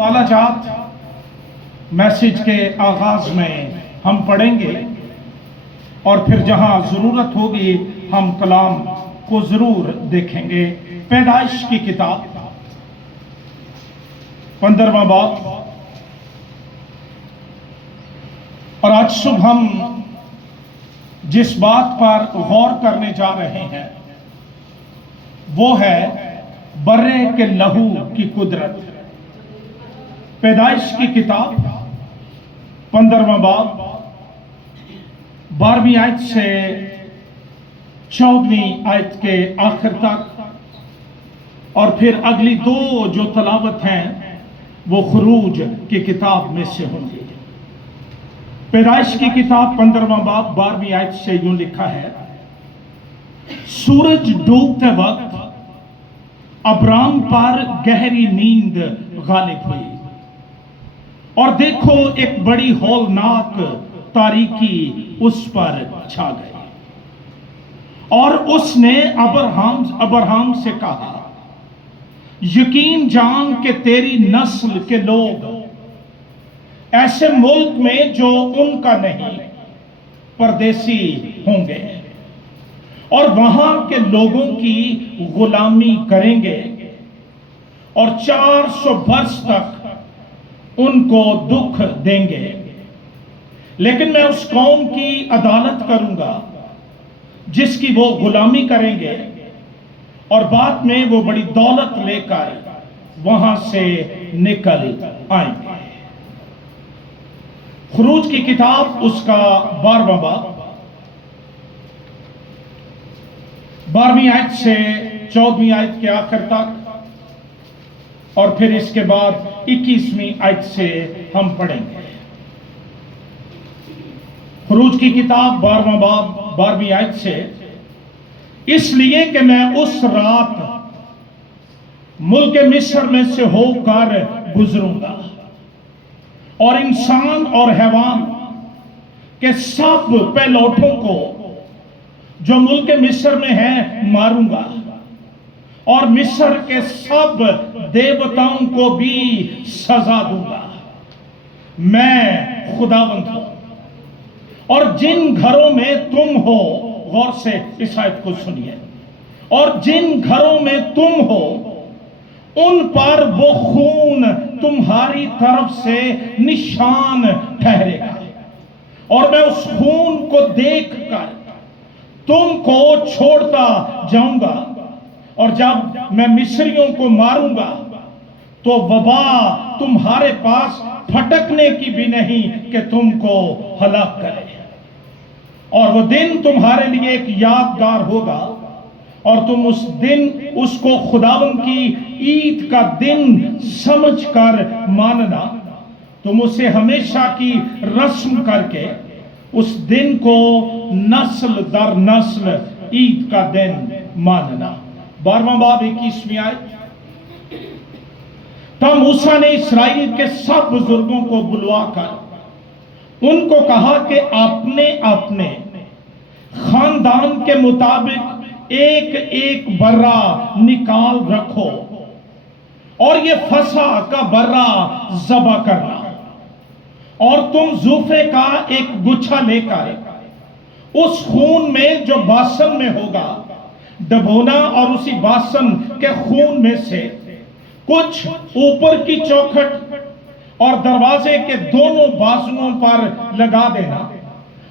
वाला जात मैसेज के आगाज में हम पढ़ेंगे और फिर जहां जरूरत होगी हम कलाम को जरूर देखेंगे। पैदाइश की किताब 15वां बाब। और आज सुबह हम जिस बात पर गौर करने जा रहे हैं वो है बर्रे के लहू की कुदरत। पैदाइश की किताब 15वां बाब 12वीं आयत से 14वीं आयत के आखिर तक और फिर अगली दो जो तलावत हैं वो खुरूज की किताब में से होंगी। पैदाइश की किताब 15वां बाब 12वीं आयत से यूं लिखा है, सूरज डूबते वक्त अब्राम पर गहरी नींद गालिब हुई और देखो एक बड़ी हौलनाक तारीकी उस पर छा गई। और उसने अब्राहम से कहा, यकीन जान के तेरी नस्ल के लोग ऐसे मुल्क में जो उनका नहीं परदेसी होंगे और वहां के लोगों की गुलामी करेंगे और 400 वर्ष तक उनको दुख देंगे। लेकिन मैं उस कौम की अदालत करूंगा जिसकी वो गुलामी करेंगे और बाद में वो बड़ी दौलत लेकर वहां से निकल आएंगे। खुरूज की किताब उसका 12वां बाब 12वीं आयत से 14वीं आयत के आखिर तक और फिर इसके बाद 21वीं आयत से हम पढ़ेंगे। खुरूज की किताब 12वां बाब 12वीं आयत से, इसलिए कि मैं उस रात मुल्क मिस्र में से होकर गुजरूंगा और इंसान और हैवान के सब पहलौठों को जो मुल्क मिस्र में है मारूंगा और मिस्र के सब देवताओं को भी सजा दूंगा। मैं खुदावंद हूं। और जिन घरों में तुम हो, गौर से इस आयत को सुनिए, और जिन घरों में तुम हो उन पर वो खून तुम्हारी तरफ से निशान ठहरेगा और मैं उस खून को देखकर तुमको छोड़ता जाऊंगा और जब मैं मिस्रियों को मारूंगा तो वबा तुम्हारे पास फटकने की भी नहीं कि तुमको हलाक करे। और वो दिन तुम्हारे लिए एक यादगार होगा और तुम उस दिन उसको खुदावन की ईद का दिन समझकर मानना। तुम उसे हमेशा की रस्म करके उस दिन को नस्ल दर नस्ल ईद का दिन मानना। 12वां बाब 21वीं आयत। तब मूसा ने इस्राएल के सब बुजुर्गों को बुलवाकर उनको कहा कि अपने अपने खानदान के मुताबिक एक एक बर्रा निकाल रखो और ये फसा का बर्रा ज़बह करना और तुम जूफे का एक गुच्छा लेकर उस खून में जो बासन में होगा डबोना और उसी बासन के खून में से कुछ ऊपर की चौखट और दरवाजे के दोनों बाजुओं पर लगा देना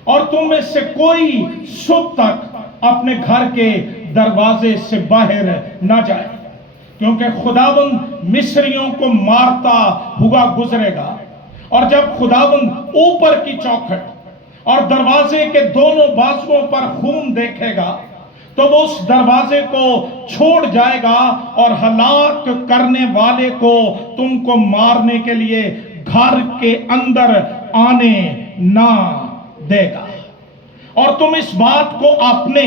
और तुम में से कोई सुबह तक अपने घर के दरवाजे से बाहर न जाए, क्योंकि खुदावंद मिस्रियों को मारता हुआ गुजरेगा। और जब खुदावंद ऊपर की चौखट और दरवाजे के दोनों बाजुओं पर खून देखेगा तो वो उस दरवाजे को छोड़ जाएगा और हलाक करने वाले को तुमको मारने के लिए घर के अंदर आने ना देगा। और तुम इस बात को अपने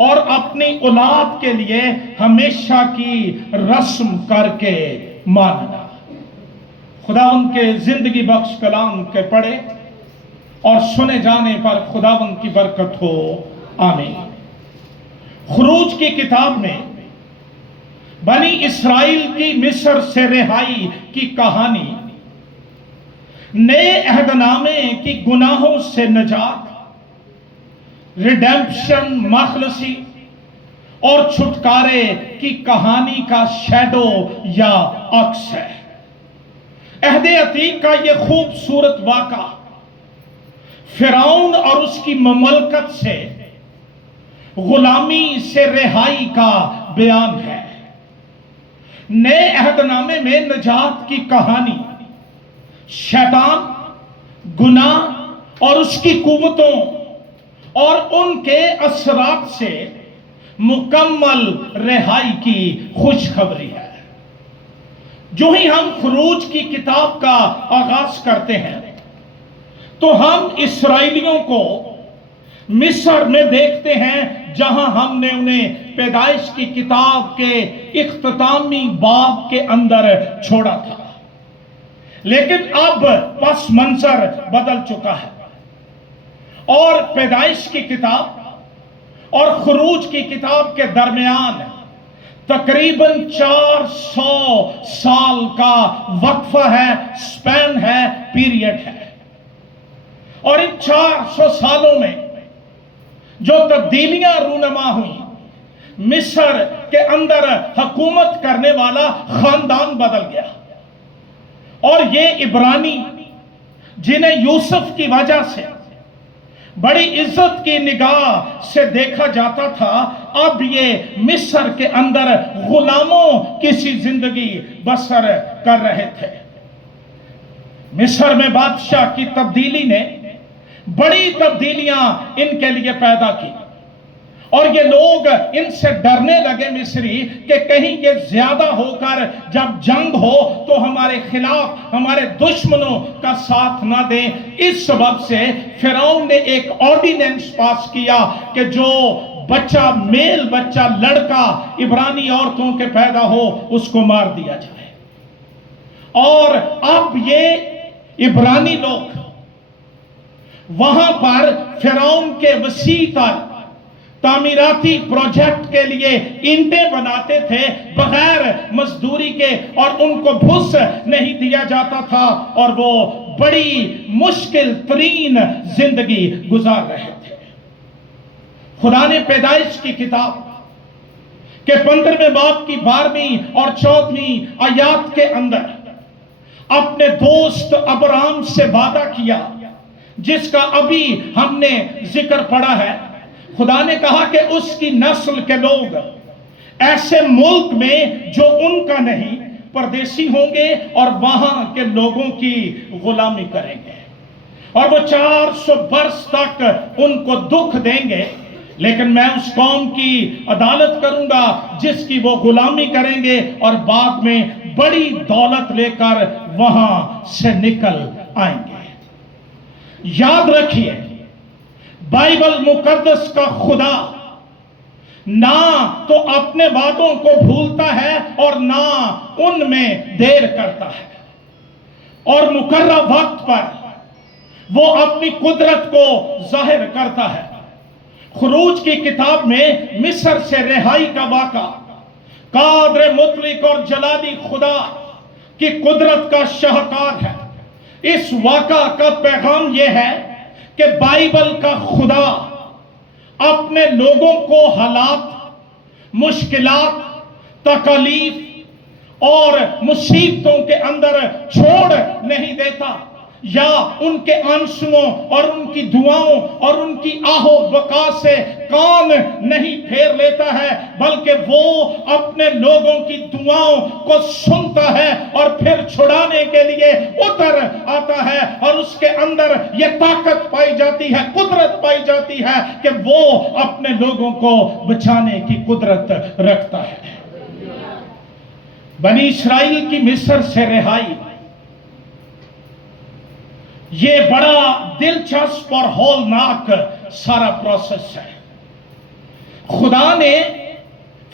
और अपनी औलाद के लिए हमेशा की रस्म करके मानना। खुदावंद के जिंदगी बख्श कलाम के पढ़े और सुने जाने पर खुदावंद की बरकत हो, आमीन। खुरूज की किताब में بنی اسرائیل کی مصر سے رہائی کی کہانی، نئے عہد نامے کی گناہوں سے نجات، ریڈیمپشن، مخلصی اور چھٹکارے کی کہانی کا شیڈو یا عکس ہے۔ عہد عتیق کا یہ خوبصورت واقعہ فرعون اور اس کی مملکت سے غلامی سے رہائی کا بیان ہے۔ نئے عہد نامے میں نجات کی کہانی شیطان، گناہ اور اس کی قوتوں اور ان کے اثرات سے مکمل رہائی کی خوشخبری ہے۔ جو ہی ہم خروج کی کتاب کا آغاز کرتے ہیں تو ہم اسرائیلیوں کو مصر میں دیکھتے ہیں، جہاں ہم نے انہیں پیدائش کی کتاب کے اختتامی باب کے اندر چھوڑا تھا، لیکن اب پس منظر بدل چکا ہے اور پیدائش کی کتاب اور خروج کی کتاب کے درمیان تقریباً 400 سال کا وقفہ ہے، سپین ہے، پیریڈ ہے۔ اور ان 400 سالوں میں جو تبدیلیاں رونما ہوئیں، مصر کے اندر حکومت کرنے والا خاندان بدل گیا، اور یہ عبرانی جنہیں یوسف کی وجہ سے بڑی عزت کی نگاہ سے دیکھا جاتا تھا، اب یہ مصر کے اندر غلاموں کی سی زندگی بسر کر رہے تھے۔ مصر میں بادشاہ کی تبدیلی نے بڑی تبدیلیاں ان کے لیے پیدا کی، اور یہ لوگ ان سے ڈرنے لگے مصری کہ کہیں یہ زیادہ ہو کر جب جنگ ہو تو ہمارے خلاف ہمارے دشمنوں کا ساتھ نہ دیں۔ اس سبب سے فرعون نے ایک آرڈیننس پاس کیا کہ جو بچہ، میل بچہ، لڑکا عبرانی عورتوں کے پیدا ہو اس کو مار دیا جائے۔ اور اب یہ عبرانی لوگ وہاں پر فرعون کے وسیع تر تعمیراتی پروجیکٹ کے لیے اینٹیں بناتے تھے بغیر مزدوری کے، اور ان کو گھوس نہیں دیا جاتا تھا، اور وہ بڑی مشکل ترین زندگی گزار رہے تھے۔ خدا نے پیدائش کی کتاب کے 15ویں باب کی 12ویں اور 14ویں آیات کے اندر اپنے دوست ابرام سے وعدہ کیا، جس کا ابھی ہم نے ذکر پڑھا ہے۔ خدا نے کہا کہ اس کی نسل کے لوگ ایسے ملک میں جو ان کا نہیں پردیسی ہوں گے اور وہاں کے لوگوں کی غلامی کریں گے، اور وہ 400 برس تک ان کو دکھ دیں گے، لیکن میں اس قوم کی عدالت کروں گا جس کی وہ غلامی کریں گے، اور بعد میں بڑی دولت لے کر وہاں سے نکل آئیں گے۔ یاد رکھیے، بائبل مقدس کا خدا نہ تو اپنے وعدوں کو بھولتا ہے اور نہ ان میں دیر کرتا ہے، اور مقررہ وقت پر وہ اپنی قدرت کو ظاہر کرتا ہے۔ خروج کی کتاب میں مصر سے رہائی کا واقعہ قادر مطلق اور جلالی خدا کی قدرت کا شاہکار ہے۔ اس واقعہ کا پیغام یہ ہے کہ بائبل کا خدا اپنے لوگوں کو حالات، مشکلات، تکالیف اور مصیبتوں کے اندر چھوڑ نہیں دیتا، یا ان کے آنسوؤں اور ان کی دعاؤں اور ان کی آہ و بکا سے کان نہیں پھیر لیتا ہے، بلکہ وہ اپنے لوگوں کی دعاؤں کو سنتا ہے اور پھر چھڑانے کے لیے اتر آتا ہے، اور اس کے اندر یہ طاقت پائی جاتی ہے، قدرت پائی جاتی ہے کہ وہ اپنے لوگوں کو بچانے کی قدرت رکھتا ہے۔ بنی اسرائیل کی مصر سے رہائی یہ بڑا دلچسپ اور ہولناک سارا پروسیس ہے۔ خدا نے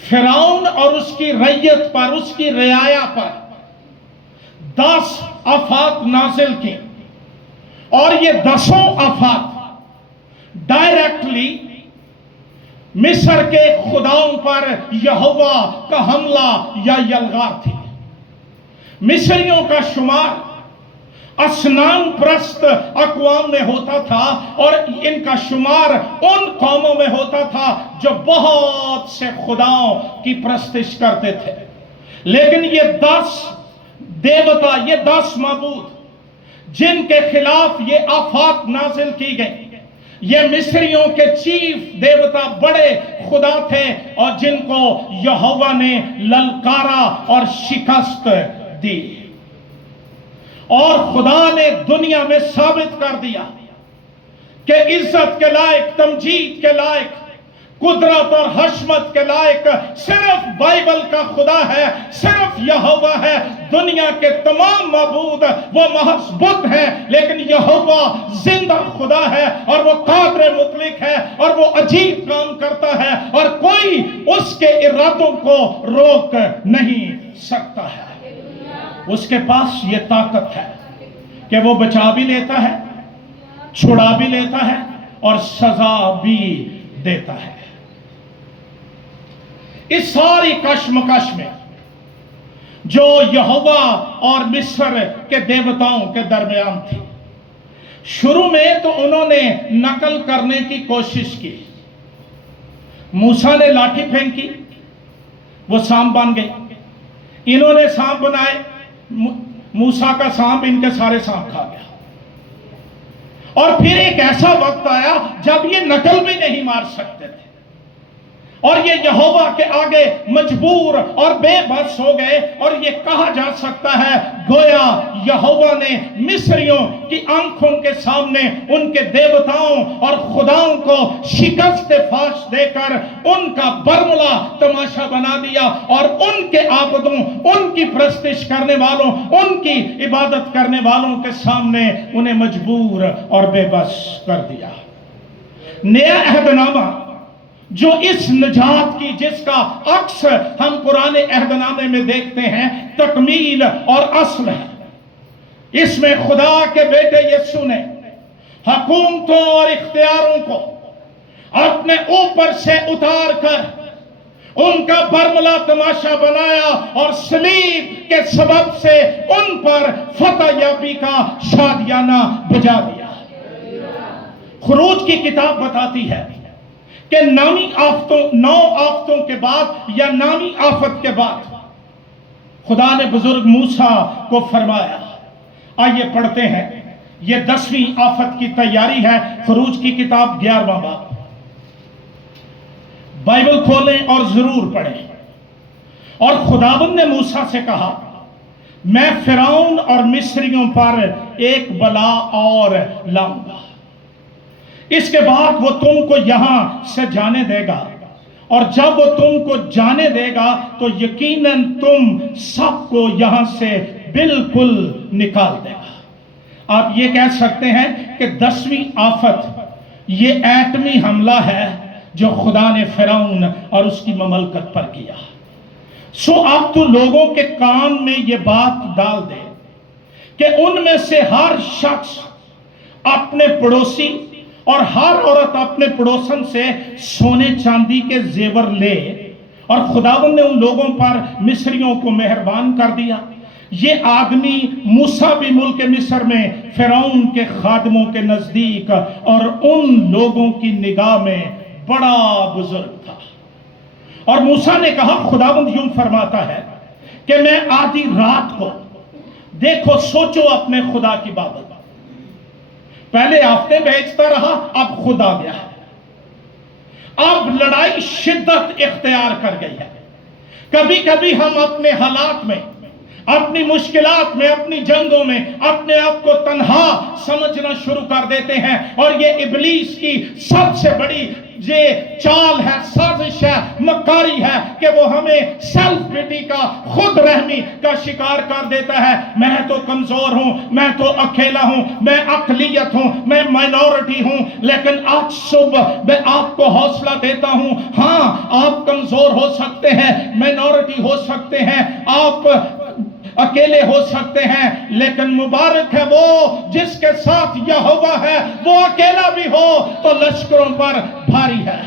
فرعون اور اس کی رعیت پر، اس کی رعایا پر 10 آفات نازل کی، اور یہ 10 آفات ڈائریکٹلی मिस्र के खुदाओं पर यहोवा का हमला या यलगार थी। मिस्रियों का शुमार असनाम प्रस्त अक़वाम में होता था और इनका शुमार उन कौमों में होता था जो बहुत से खुदाओं की प्रस्तिश करते थे। लेकिन ये 10 देवता, ये 10 माबूद जिनके खिलाफ ये आफात नाजिल की गई, ये मिस्रियों के चीफ देवता, बड़े खुदा थे और जिनको यहोवा ने ललकारा और शिकस्त दी। और खुदा ने दुनिया में साबित कर दिया कि इज्जत के लायक, तमजीद के लायक, कुदरत और हशमत के लायक सिर्फ बाइबल का खुदा है, सिर्फ यहोवा है। दुनिया के तमाम माबूद वो महज बुत है, लेकिन यहोवा जिंदा खुदा है और वो कादिर मुतलक है और वो अजीब काम करता है और कोई उसके इरादों को रोक नहीं सकता है। उसके पास ये ताकत है कि वो बचा भी लेता है, छुड़ा भी लेता है और सजा भी देता है। इस सारी कश्मकश में जो यहोवा और मिस्र के देवताओं के दरमियान थी, शुरू में तो उन्होंने नकल करने की कोशिश की। मूसा ने लाठी फेंकी, वो सांप बन गई। इन्होंने सांप बनाए, मूसा का सांप इनके सारे सांप खा गया। और फिर एक ऐसा वक्त आया जब ये नकल भी नहीं मार सकते थे और ये यहोवा के आगे मजबूर और बेबस हो गए। और ये कहा जा सकता है गोया यहोवा ने मिस्रियों की आंखों के सामने उनके देवताओं और खुदाओं को शिकस्त फाश देकर उनका बरमला तमाशा बना दिया और उनके आबदों, उनकी प्रस्तिश करने वालों, उनकी इबादत करने वालों के सामने उन्हें मजबूर और बेबस कर दिया। नया अहदनामा जो इस निजात की, जिसका अक्स हम पुराने अहदनामे में देखते हैं, तकमील और असल है। इसमें खुदा के बेटे यीशु ने हुकूमतों और इख्तियारों को अपने ऊपर से उतार कर उनका बरमला तमाशा बनाया और सलीब के सबब से उन पर फतह याबी का शादियाना बजा दिया। खुरूज की किताब बताती है कि 9 आफतों के बाद या 9वीं आफत के बाद खुदा ने बुजुर्ग मूसा को फरमाया। आइए पढ़ते हैं, ये 10वीं आफत की तैयारी है। खुरूज की किताब 11वां बाब। बाइबल खोलें और जरूर पढ़ें। और खुदावंद ने मूसा से कहा, मैं फिरौन और मिस्रियों पर एक बला और लाऊंगा, इसके बाद वो तुमको यहां से जाने देगा और जब वो तुमको जाने देगा तो यकीनन तुम सबको यहां से बिल्कुल निकाल देगा। आप ये कह सकते हैं कि 10वीं आफत ये एटमी हमला है जो खुदा ने फिरौन और उसकी ममलकत पर किया। सो अब तो लोगों के कान में ये बात डाल दे कि उनमें से हर शख्स अपने पड़ोसी और हर औरत अपने पड़ोसन से सोने चांदी के जेवर ले। और खुदावंद ने उन लोगों पर मिस्रियों को मेहरबान कर दिया। ये आदमी मूसा भी मुल्क मिस्र में फिरौन के खादमों के नजदीक और उन लोगों की निगाह में बड़ा बुजुर्ग था। और मूसा ने कहा, खुदावंद यूं फरमाता है कि मैं आधी रात को, देखो सोचो अपने खुदा की बाबत, पहले आफ्ते भेजता रहा, अब खुद आ गया है। अब लड़ाई शिद्दत इख्तियार कर गई है। कभी कभी हम अपने हालात में, अपनी मुश्किलात में, अपनी जंगों में अपने आप को तन्हा समझना शुरू कर देते हैं। और ये इब्लीस की सबसे बड़ी ये चाल है, साजिश है, मक्कारी है कि वो हमें सेल्फ पिटी का, खुद रहमी का शिकार कर देता है। मैं तो कमजोर हूं, मैं तो अकेला हूं, मैं अकलियत हूं, मैं माइनॉरिटी हूं। लेकिन आज सुबह मैं आपको हौसला देता हूं, हाँ आप कमजोर हो सकते हैं, माइनॉरिटी हो सकते हैं, आप अकेले हो सकते हैं, लेकिन मुबारक है वो जिसके साथ यहोवा है। वो अकेला भी हो तो लश्करों पर भारी है।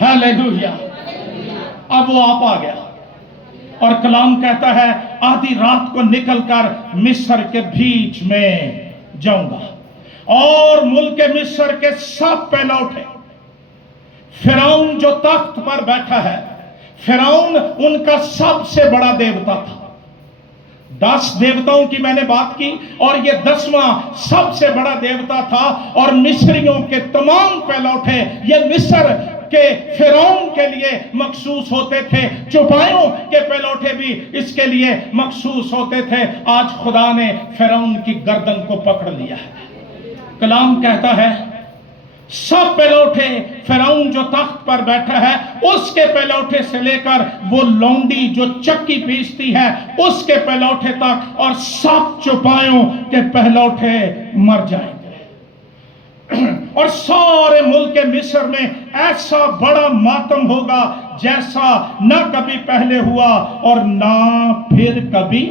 हालेलुया। अब वो आप आ गया और कलाम कहता है आधी रात को निकलकर मिस्र के बीच में जाऊंगा और मुल्क मिस्र के सब पहले उठे। फिरौन जो तख्त पर बैठा है, फिरौन उनका सबसे बड़ा देवता था। 10 देवताओं की मैंने बात की और ये 10वां सबसे बड़ा देवता था। और मिस्रियों के तमाम पहलौठे ये मिस्र के फिरौन के लिए मखसूस होते थे। चौपायों के पहलौठे भी इसके लिए मखसूस होते थे। आज खुदा ने फिरौन की गर्दन को पकड़ लिया है। कलाम कहता है सब पहलौठे, फिरौन जो तख्त पर बैठा है उसके पहलौठे से लेकर वो लौंडी जो चक्की पीसती है उसके पहलौठे तक, और सब चौपायों के पहलौठे मर जाएंगे। और सारे मुल्क मिस्र में ऐसा बड़ा मातम होगा जैसा न कभी पहले हुआ और ना फिर कभी।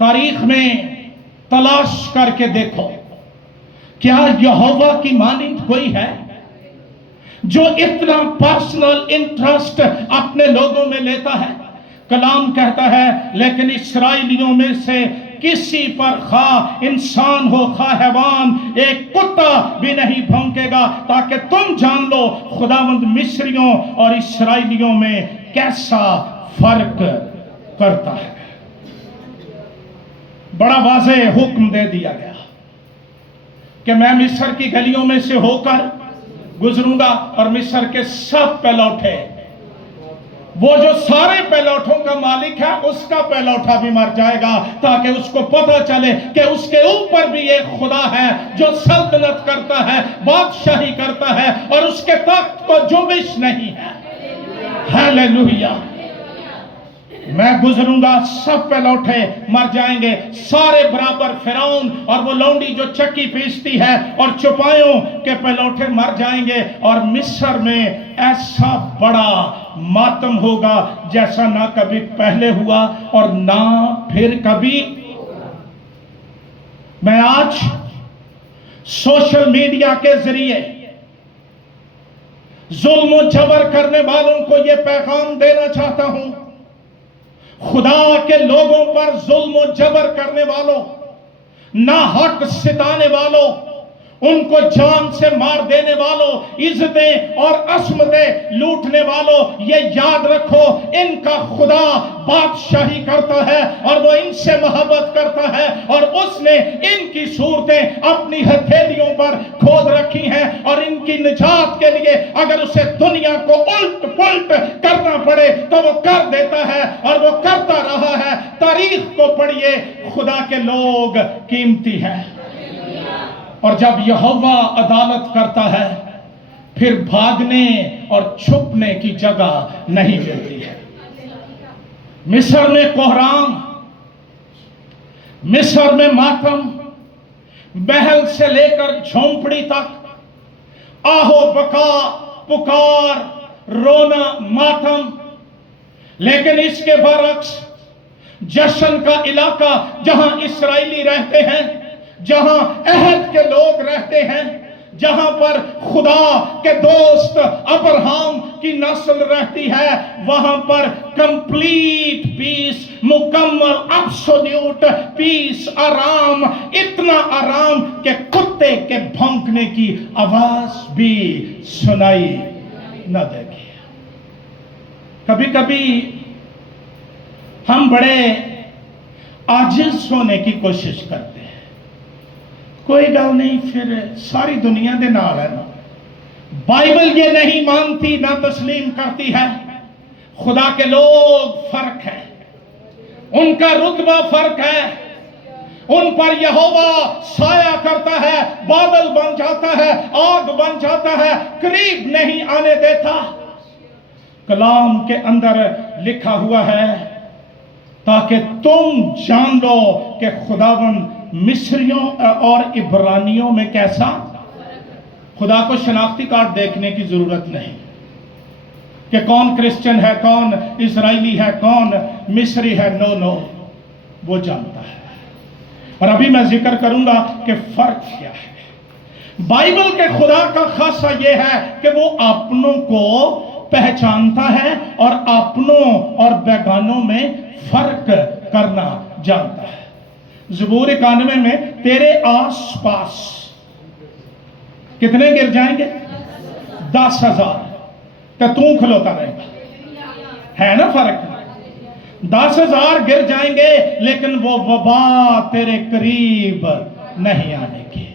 तारीख में तलाश करके देखो, क्या यहोवा की मानिंद कोई है जो इतना पर्सनल इंटरेस्ट अपने लोगों में लेता है? कलाम कहता है लेकिन इस्राएलियों में से किसी पर खा इंसान हो खा हैवान एक कुत्ता भी नहीं भौंकेगा, ताकि तुम जान लो खुदावंद मिस्रियों और इस्राएलियों में कैसा फर्क करता है। बड़ा वाज़ेह हुक्म दे दिया गया कि मैं मिस्र की गलियों में से होकर गुजरूंगा और मिस्र के सब पहलौठे, वो जो सारे पहलौठों का मालिक है उसका पहलौठा भी मर जाएगा, ताकि उसको पता चले कि उसके ऊपर भी एक खुदा है जो सल्तनत करता है, बादशाही करता है और उसके तख्त को जुम्बिश नहीं है। हालेलुया। मैं गुजरूंगा सब पहलौठे मर जाएंगे, सारे बराबर फिरौन और वो लौंडी जो चक्की पीसती है और चौपायों के पहलौठे मर जाएंगे। और मिस्र में ऐसा बड़ा मातम होगा जैसा ना कभी पहले हुआ और ना फिर कभी। मैं आज सोशल मीडिया के जरिए जुल्म जबर करने वालों को यह पैगाम देना चाहता हूं, खुदा के लोगों पर जुल्म जबर करने वालों, ना हक सिताने वालों, उनको जान से मार देने वालों, इज्जतें और असमतें लूटने वालों, ये याद रखो इनका खुदा बादशाही करता है और वो इनसे मोहब्बत करता है और उसने इनकी सूरतें अपनी हथेलियों पर खोद रखी हैं। और इनकी निजात के लिए अगर उसे दुनिया को उल्ट पुल्ट करना पड़े तो वो कर देता है और वो करता रहा है। तारीख को पढ़िए, खुदा के लोग कीमती हैं। और जब यहोवा अदालत करता है फिर भागने और छुपने की जगह नहीं मिलती है। मिस्र में कोहराम, मिस्र में मातम, महल से लेकर झोंपड़ी तक आहो बका पुकार रोना मातम। लेकिन इसके बरक्स जश्न का इलाका जहां इस्राएली रहते हैं, जहां अहद के लोग रहते हैं, जहां पर खुदा के दोस्त अब्राहम की नस्ल रहती है, वहां पर कंप्लीट पीस, मुकम्मल एब्सोल्यूट पीस, आराम, इतना आराम कि कुत्ते के भौंकने की आवाज भी सुनाई न देगी। कभी कभी हम बड़े आजिज होने की कोशिश करते हैं, कोई गल नहीं, फिर सारी दुनिया दे नाल है ना। बाइबल ये नहीं मानती ना तस्लीम करती है। खुदा के लोग फर्क है, उनका रुतबा फर्क है। उन पर यहोवा साया करता है, बादल बन जाता है, आग बन जाता है, करीब नहीं आने देता। कलाम के अंदर लिखा हुआ है ताकि तुम जान लो कि खुदावन मिस्रियों और इब्रानियों में कैसा। खुदा को शनाख्ती कार्ड देखने की जरूरत नहीं कि कौन क्रिश्चियन है, कौन इजराइली है, कौन मिस्री है। नो नो, वो जानता है। और अभी मैं जिक्र करूंगा कि फर्क क्या है। بائبل کے خدا کا خاصہ یہ ہے کہ وہ اپنوں کو پہچانتا ہے اور اپنوں اور بیگانوں میں فرق کرنا جانتا ہے۔ زبور 91 میں تیرے آس پاس کتنے گر جائیں گے؟ 10,000 کہ تم کھلوتا رہے گا، ہے نا فرق؟ 10,000 گر جائیں گے لیکن وہ وبا تیرے قریب نہیں آنے کی،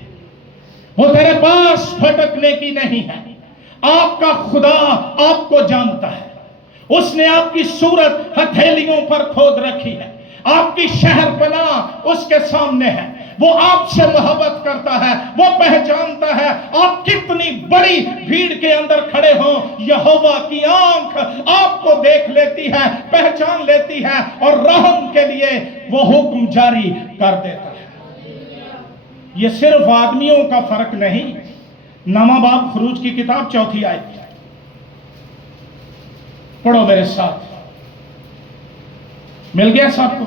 وہ تیرے پاس پھٹکنے کی نہیں ہے۔ آپ کا خدا آپ کو جانتا ہے، اس نے آپ کی صورت ہتھیلیوں پر کھود رکھی ہے، آپ کی شہر پناہ اس کے سامنے ہے، وہ آپ سے محبت کرتا ہے، وہ پہچانتا ہے آپ کتنی بڑی بھیڑ کے اندر کھڑے ہوں، یہوہ کی آنکھ آپ کو دیکھ لیتی ہے، پہچان لیتی ہے اور رحم کے لیے وہ حکم جاری کر دیتا ہے۔ یہ صرف آدمیوں کا فرق نہیں۔ نامہ باب خروج کی کتاب 4 آیت پڑھو میرے ساتھ، مل گیا سب کو؟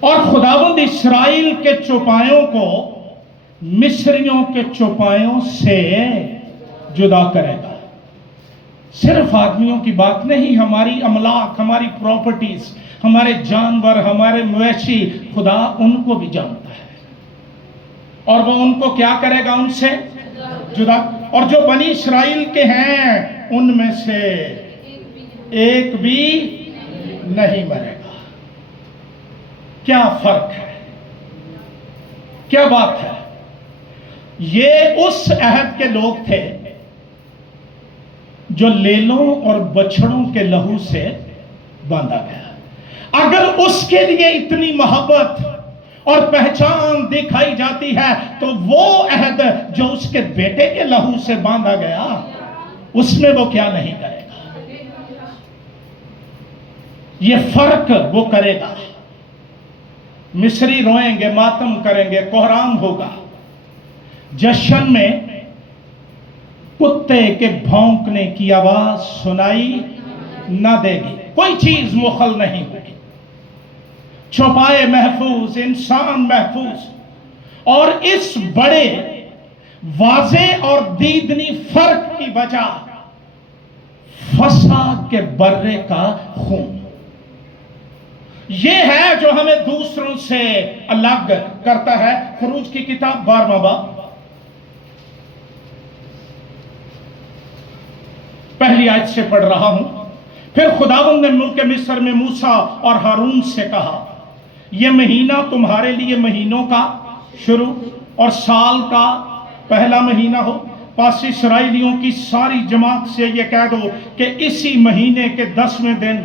اور خداوند اسرائیل کے چوپایوں کو مصریوں کے چوپایوں سے جدا کرے گا۔ صرف آدمیوں کی بات نہیں، ہماری املاک، ہماری پراپرٹیز، ہمارے جانور، ہمارے مویشی، خدا ان کو بھی جانتا ہے، اور وہ ان کو کیا کرے گا؟ ان سے جدا۔ اور جو بنی اسرائیل کے ہیں ان میں سے ایک بھی نہیں مرے گا۔ کیا فرق ہے، کیا بات ہے؟ یہ اس عہد کے لوگ تھے جو لیلوں اور بچڑوں کے لہو سے باندھا گیا۔ اگر اس کے لیے اتنی محبت اور پہچان دکھائی جاتی ہے تو وہ عہد جو اس کے بیٹے کے لہو سے باندھا گیا، اس میں وہ کیا نہیں کرے گا؟ یہ فرق وہ کرے گا۔ مصری روئیں گے، ماتم کریں گے، کوہرام ہوگا۔ جشن میں کتے کے بھونکنے کی آواز سنائی نہ دے گی، کوئی چیز مخل نہیں ہوگی، چوپائے محفوظ، انسان محفوظ۔ اور اس بڑے واضح اور دیدنی فرق کی وجہ فساد کے برے کا خون یہ ہے جو ہمیں دوسروں سے الگ کرتا ہے۔ خروج کی کتاب 12واں باب پہلی آیت سے پڑھ رہا ہوں۔ پھر خداوند نے ملک مصر میں موسیٰ اور ہارون سے کہا، یہ مہینہ تمہارے لیے مہینوں کا شروع اور سال کا پہلا مہینہ ہو۔ پس اسرائیلیوں کی ساری جماعت سے یہ کہہ دو کہ اسی مہینے کے 10ویں دن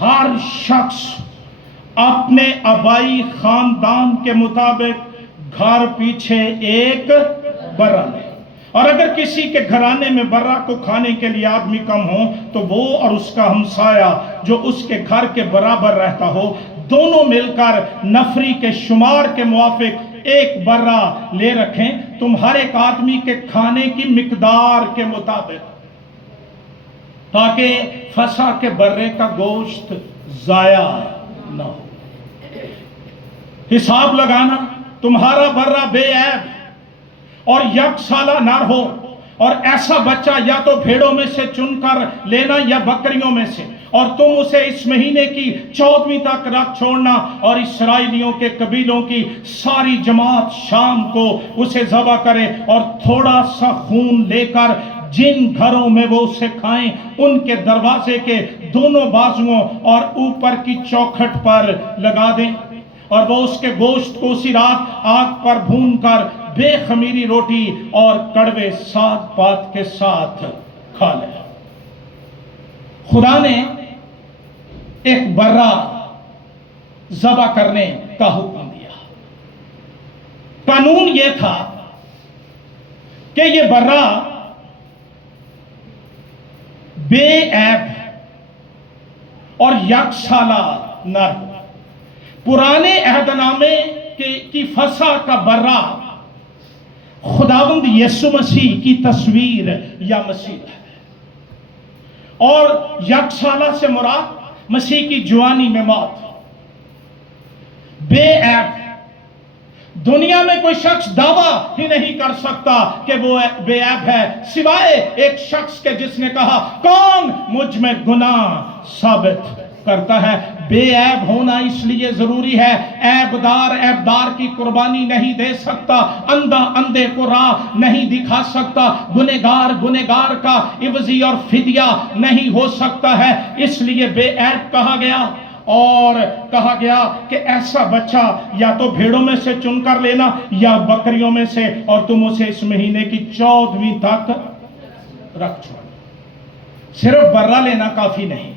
ہر شخص اپنے آبائی خاندان کے مطابق گھر پیچھے ایک برہ لے، اور اگر کسی کے گھرانے میں برہ کو کھانے کے لیے آدمی کم ہو تو وہ اور اس کا ہمسایہ جو اس کے گھر کے برابر رہتا ہو، دونوں مل کر نفری کے شمار کے موافق ایک برہ لے رکھیں، تم ہر ایک آدمی کے کھانے کی مقدار کے مطابق، تاکہ فسح کے برے کا گوشت ضائع نہ ہو۔ حساب لگانا، تمہارا برہ بے عیب اور یک سالہ نر ہو، اور ایسا بچہ یا تو بھیڑوں میں سے چن کر لینا یا بکریوں میں سے، اور تم اسے اس مہینے کی 14ویں تک رکھ چھوڑنا، اور اسرائیلیوں کے قبیلوں کی ساری جماعت شام کو اسے ذبح کرے، اور تھوڑا سا خون لے کر جن گھروں میں وہ اسے کھائیں ان کے دروازے کے دونوں بازوؤں اور اوپر کی چوکھٹ پر لگا دیں، اور وہ اس کے گوشت کو اسی رات آگ پر بھون کر بے خمیری روٹی اور کڑوے ساگ پات کے ساتھ کھا لے۔ خدا نے ایک برہ ذبح کرنے کا حکم دیا۔ قانون یہ تھا کہ یہ برہ بے عیب اور یک سالہ نر ہو۔ پرانے عہد نامے کی فسح کا برہ خداوند یسوع مسیح کی تصویر یا مسیح ہے، اور یک سالہ سے مراد مسیح کی جوانی میں موت۔ بے عیب दुनिया में कोई शख्स दावा ही नहीं कर सकता कि वो बेऐब है, सिवाय एक शख्स के जिसने कहा कौन मुझ में गुनाह साबित करता है। बेऐब होना इसलिए जरूरी है, ऐबदार की कुर्बानी नहीं दे सकता, अंधा अंधे को राह नहीं दिखा सकता, गुनेगार का इवजी और फिदिया नहीं हो सकता है, इसलिए बेऐब कहा गया। और कहा गया कि ऐसा बच्चा या तो भेड़ों में से चुनकर लेना या बकरियों में से, और तुम उसे इस महीने की 14वीं तक रख छोड़। सिर्फ बर्रा लेना काफी नहीं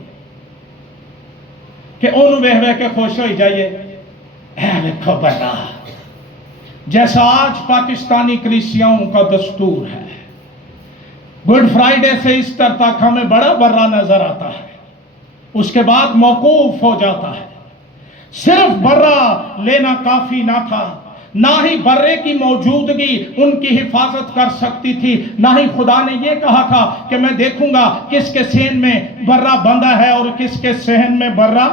कि उन वह के खुश हो जाइए, देखो बर्रा, जैसा आज पाकिस्तानी कलीसियाओं का दस्तूर है। गुड फ्राइडे से ईस्टर तक हमें बड़ा बर्रा नजर आता है, उसके बाद मौकूफ हो जाता है। सिर्फ बर्रा लेना काफी ना था, ना ही बर्रे की मौजूदगी उनकी हिफाजत कर सकती थी, ना ही खुदा ने यह कहा था कि मैं देखूंगा किसके सेहन में बर्रा बंधा है और किसके सेहन में बर्रा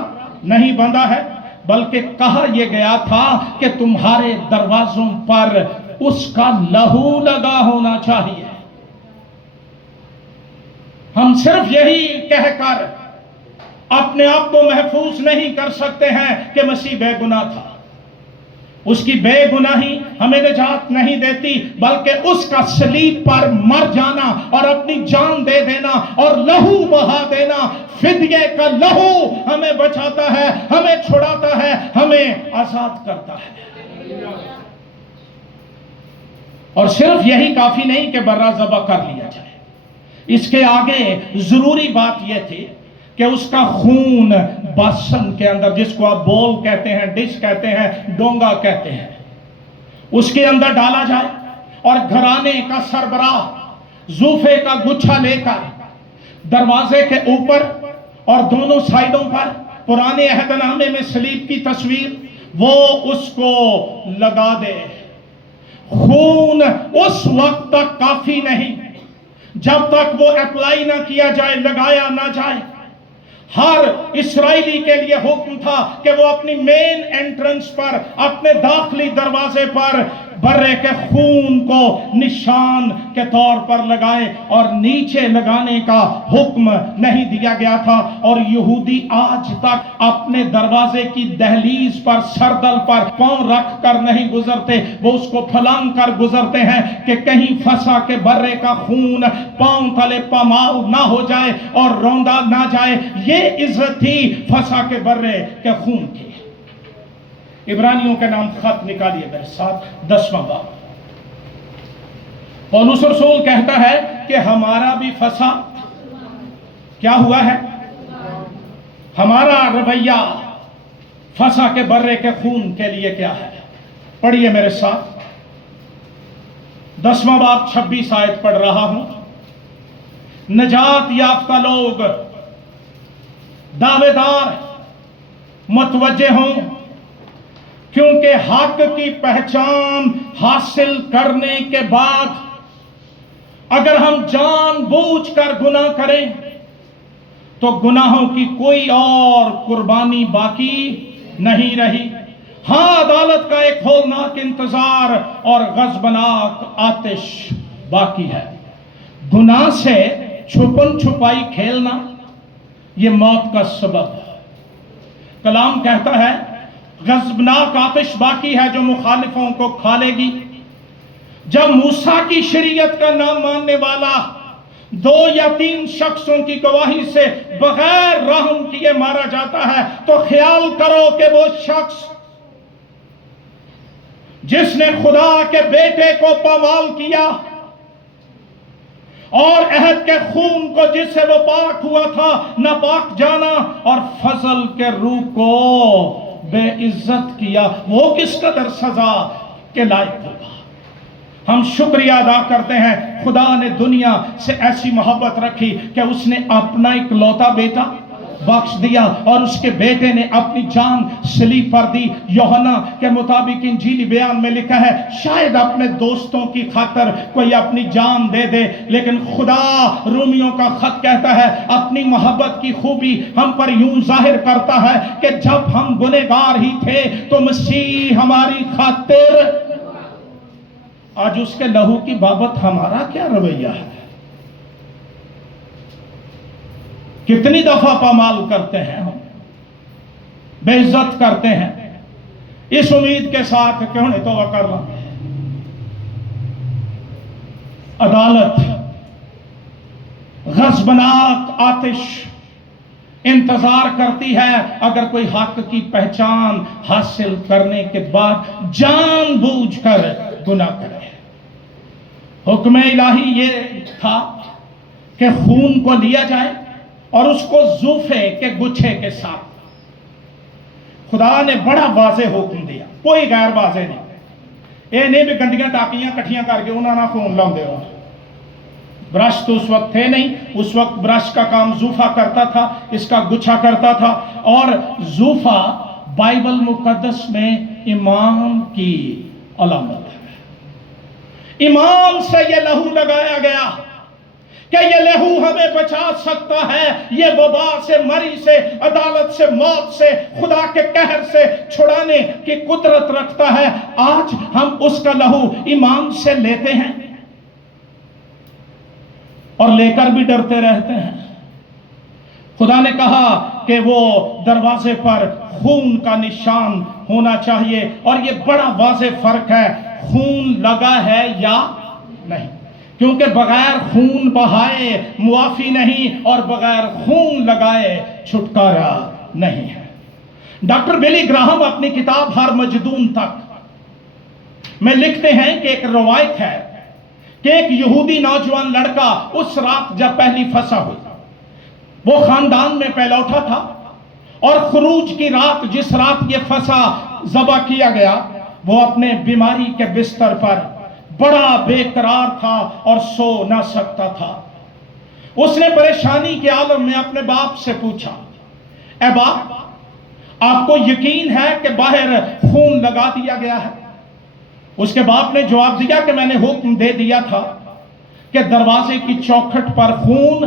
नहीं बंधा है, बल्कि कहा यह गया था कि तुम्हारे दरवाजों पर उसका लहू लगा होना चाहिए। हम सिर्फ यही कहकर अपने आप को महफूज नहीं कर सकते हैं कि मसीह बेगुनाह था। उसकी बेगुनाही हमें निजात नहीं देती, बल्कि उसका सलीब पर मर जाना और अपनी जान दे देना और लहू बहा देना, फिदिये का लहू हमें बचाता है, हमें छुड़ाता है, हमें आजाद करता है। और सिर्फ यही काफी नहीं कि बर्रा ज़बह कर लिया जाए, इसके आगे जरूरी बात यह थी कि उसका खून बासन के अंदर, जिसको आप बोल कहते हैं, डिश कहते हैं, डोंगा कहते हैं, उसके अंदर डाला जाए और घराने का सरबराह जूफे का गुच्छा लेकर दरवाजे के ऊपर और दोनों साइडों पर पुराने अहदनामे में सलीब की तस्वीर वो उसको लगा दे। खून उस वक्त तक काफी नहीं जब तक वो अप्लाई ना किया जाए, लगाया ना जाए। हर इस्राएली के लिए हुक्म था कि वो अपनी मेन एंट्रेंस पर, अपने दाखिली दरवाजे पर बर्रे के खून को निशान के तौर पर लगाए, और नीचे लगाने का हुक्म नहीं दिया गया था। और यहूदी आज तक अपने दरवाजे की दहलीज पर, सरदल पर पांव रख कर नहीं गुजरते, वो उसको फलांग कर गुजरते हैं कि कहीं फंसा के बर्रे का खून पांव तले पामाल ना हो जाए और रौंदा ना जाए। ये इज्जत थी फंसा के बर्रे के खून की। इब्रानियों के नाम खत निकालिए मेरे साथ, 10वां बाब। पौलुस रसूल कहता है कि हमारा भी फंसा क्या हुआ है, हमारा रवैया फंसा के बर्रे के खून के लिए क्या है। पढ़िए मेरे साथ, 10वां बाब 26 आयत पढ़ रहा हूं। नजात याफ्ता लोग दावेदार मुतवज्जे हों, क्योंकि हक की पहचान हासिल करने के बाद अगर हम जानबूझकर गुनाह करें तो गुनाहों की कोई और कुर्बानी बाकी नहीं रही। हां, अदालत का एक होलनाक इंतजार और गजबनाक आतिश बाकी है। गुनाह से छुपन छुपाई खेलना यह मौत का सबब है। कलाम कहता है गजबनाक आतिश बाकी है जो मुखालिफों को खा लेगी। जब मूसा की शरीयत का नाम मानने वाला 2 या 3 शख्सों की गवाही से बगैर रहम किए मारा जाता है, तो ख्याल करो कि वो शख्स जिसने खुदा के बेटे को पामाल किया और अहद के खून को जिससे वो पाक हुआ था, नापाक जाना और फजल के रूह को बेइज्जत किया, वो किस कदर सजा के लायक होगा। हम शुक्रिया अदा करते हैं, खुदा ने दुनिया से ऐसी मोहब्बत रखी कि उसने अपना इकलौता बेटा बख्श दिया और उसके बेटे ने अपनी जान सलीब पर दी। यूहन्ना के मुताबिक इंजीली बयान में लिखा है, शायद अपने दोस्तों की खातिर कोई अपनी जान दे दे, लेकिन खुदा रोमियों का खत कहता है अपनी मोहब्बत की खूबी हम पर यूं जाहिर करता है कि जब हम गुनहगार ही थे तो मसीह हमारी खातिर आज उसके लहू की बाबत हमारा क्या रवैया है? कितनी दफा पामाल करते हैं हम, बेइज्जत करते हैं, इस उम्मीद के साथ क्यों नहीं तौबा कर ला। अदालत गज़बनाक आतिश इंतजार करती है अगर कोई हक की पहचान हासिल करने के बाद जानबूझकर गुनाह करे। हुक्म इलाही ये था कि खून को लिया जाए और उसको जूफे के गुच्छे के साथ, खुदा ने बड़ा वाज़े हुक्म दिया, कोई गैर वाज़े नहीं। ये नहीं भी गंदियां टाकियां कट्ठियां करके उन्होंने खून लाते हो। ब्रश तो उस वक्त थे नहीं, उस वक्त ब्रश का काम जूफा करता था, इसका गुच्छा करता था। और जूफा बाइबल मुकद्दस में इमाम की अलामत है। इमाम से ये लहू लगाया गया कि ये लहू हमें बचा सकता है, ये वबा से, मरी से, अदालत से, मौत से, खुदा के कहर से छुड़ाने की कुदरत रखता है। आज हम उसका लहू इमाम से लेते हैं और लेकर भी डरते रहते हैं। खुदा ने कहा कि वो दरवाजे पर खून का निशान होना चाहिए, और ये बड़ा वाज़े फर्क है, खून लगा है या नहीं, क्योंकि बगैर खून बहाए मुआफी नहीं और बगैर खून लगाए छुटकारा नहीं है। डॉक्टर बिली ग्राहम अपनी किताब हर मजदूम तक में लिखते हैं कि एक रवायत है कि एक यहूदी नौजवान लड़का उस रात जब पहली फसा हुई, वो खानदान में पहला उठा था, और खरूज की रात, जिस रात ये फसा ज़बा किया गया, वो अपने बीमारी के बिस्तर पर बड़ा बेकरार था और सो ना सकता था। उसने परेशानी के आलम में अपने बाप से पूछा, ए बाप, आपको यकीन है कि बाहर खून लगा दिया गया है? उसके बाप ने जवाब दिया कि मैंने हुक्म दे दिया था कि दरवाजे की चौखट पर खून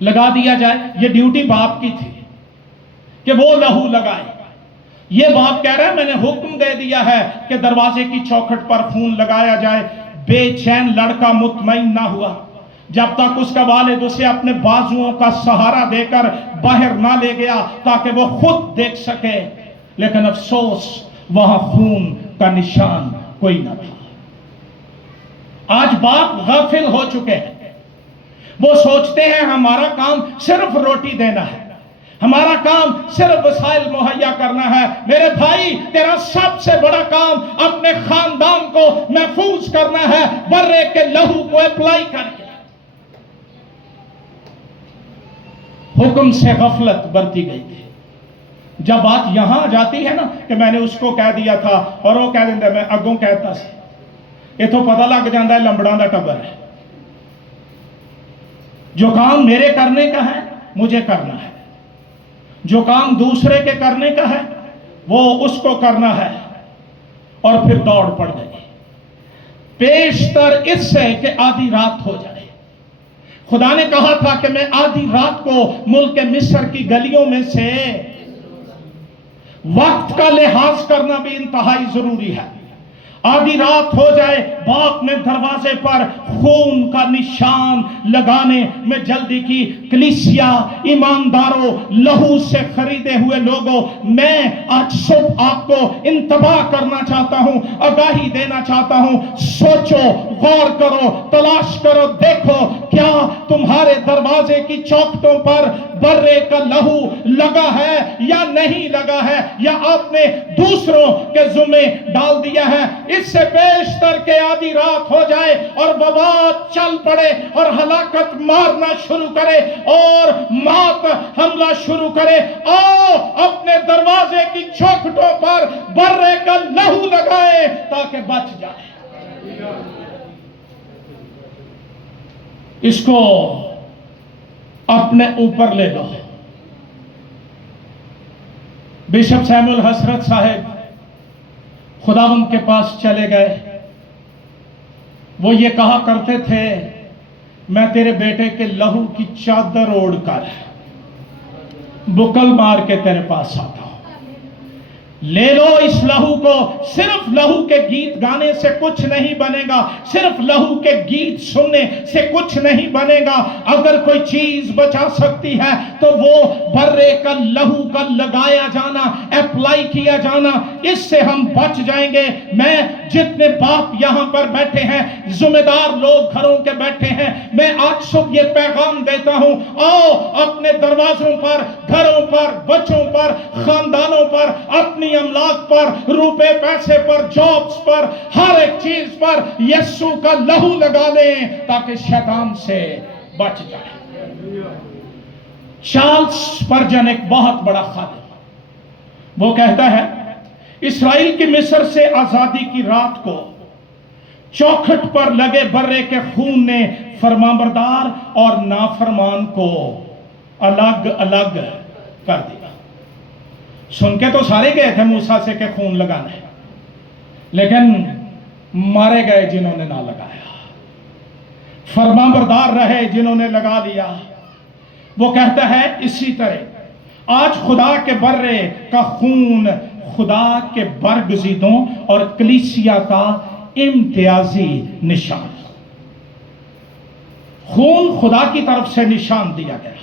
लगा दिया जाए। ये ड्यूटी बाप की थी कि वो लहू लगाए। ये बाप कह रहा है मैंने हुक्म दे दिया है कि दरवाजे की चौखट पर खून लगाया जाए। बेचैन लड़का मुतमईन ना हुआ जब तक उसका वालिद उसे अपने बाजुओं का सहारा देकर बाहर ना ले गया ताकि वो खुद देख सके, लेकिन अफसोस वहां खून का निशान कोई ना था। आज बाप गाफिल हो चुके हैं। वो सोचते हैं हमारा काम सिर्फ रोटी देना है, हमारा काम सिर्फ वसाइल मुहैया करना है। मेरे भाई, तेरा सबसे बड़ा काम अपने खानदान को महफूज करना है, बर्रे के लहू को अप्लाई करके। हुक्म से गफलत बरती गई थी। जब बात यहां आ जाती है ना कि मैंने उसको कह दिया था और वो कह देता मैं अगों कहता सी, इथों पता लग जाता है लंबड़ा का टब्बर है। जो काम मेरे करने का है मुझे करना है, जो काम दूसरे के करने का है वो उसको करना है, और फिर दौड़ पड़ गई। पेशतर इससे कि आधी रात हो जाए। खुदा ने कहा था कि मैं आधी रात को मुल्क मिस्र की गलियों में से, वक्त का लिहाज करना भी इंतहाई जरूरी है। आधी रात हो जाए, बाप ने दरवाजे पर खून का निशान लगाने में जल्दी की। कलीसिया, ईमानदारों, लहू से खरीदे हुए लोगों, मैं आज सुबह आपको इंतबाह करना चाहता हूं, आगाही देना चाहता हूं। सोचो, गौर करो, तलाश करो, देखो क्या तुम्हारे दरवाजे की चौखटों पर बर्रे का लहू लगा है या नहीं लगा है, या आपने दूसरों के जुम्मे डाल दिया है। इससे बेशतर के आधी रात हो जाए और वबा चल पड़े और हलाकत मारना शुरू करे और मौत हमला शुरू करे। आओ अपने दरवाजे की चौखटों पर बर्रे का लहू लगाए ताकि बच जाए। इसको अपने ऊपर ले लो। बिशप सैमुअल हसरत साहब खुदावंद के पास चले गए। वो ये कहा करते थे, मैं तेरे बेटे के लहू की चादर ओढ़कर बुकल मार के तेरे पास आता हूं। لے لو اس لہو کو. صرف لہو کے گیت گانے سے کچھ نہیں بنے گا, صرف لہو کے گیت سننے سے کچھ نہیں بنے گا. اگر کوئی چیز بچا سکتی ہے تو وہ برے کا لہو کا لگایا جانا, اپلائی کیا جانا, اس سے ہم بچ جائیں گے. میں جتنے باپ یہاں پر بیٹھے ہیں, ذمہ دار لوگ گھروں کے بیٹھے ہیں, میں آج صبح یہ پیغام دیتا ہوں, آؤ اپنے دروازوں پر, گھروں پر, بچوں پر, خاندانوں پر, اپنی املاک پر, روپے پیسے پر, جابز پر, ہر ایک چیز پر یسوع کا لہو لگا لیں تاکہ شیطان سے بچ جائے. چارلس سپرجن ایک بہت بڑا خادم, وہ کہتا ہے اسرائیل کی مصر سے آزادی کی رات کو چوکھٹ پر لگے برے کے خون نے فرمانبردار اور نافرمان کو الگ الگ کر دیا. سن کے تو سارے گئے تھے موسیٰ سے کہ خون لگانا ہے, لیکن مارے گئے جنہوں نے نہ لگایا, فرمانبردار رہے جنہوں نے لگا لیا. وہ کہتا ہے اسی طرح آج خدا کے برے کا خون خدا کے برگزیدوں اور کلیسیا کا امتیازی نشان. خون خدا کی طرف سے نشان دیا گیا,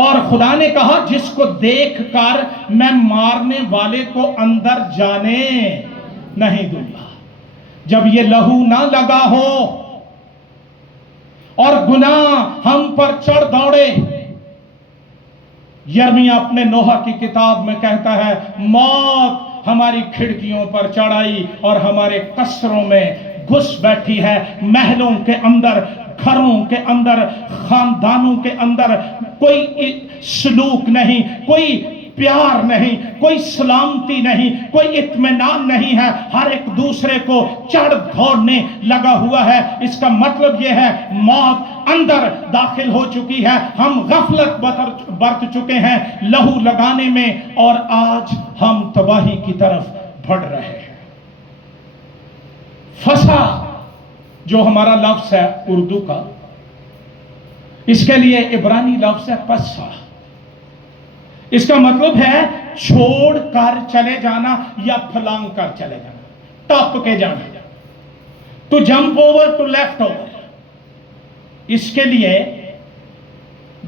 اور خدا نے کہا جس کو دیکھ کر میں مارنے والے کو اندر جانے نہیں دوں گا. جب یہ لہو نہ لگا ہو اور گناہ ہم پر چڑھ دوڑے, یرمیہ اپنے نوح کی کتاب میں کہتا ہے موت ہماری کھڑکیوں پر چڑھ آئی اور ہمارے قصروں میں گھس بیٹھی ہے. محلوں کے اندر, گھروں کے اندر, خاندانوں کے اندر کوئی سلوک نہیں, کوئی پیار نہیں, کوئی سلامتی نہیں, کوئی اطمینان نہیں ہے. ہر ایک دوسرے کو چڑھ دوڑنے لگا ہوا ہے. اس کا مطلب یہ ہے موت اندر داخل ہو چکی ہے, ہم غفلت برت چکے ہیں لہو لگانے میں, اور آج ہم تباہی کی طرف بڑھ رہے ہیں. فساد جو ہمارا لفظ ہے اردو کا, اس کے لیے عبرانی لفظ ہے پسا. اس کا مطلب ہے چھوڑ کر چلے جانا یا پھلانگ کر چلے جانا, ٹپ کے جانا, ٹو جمپ اوور, ٹو لیفٹ اوور. اس کے لیے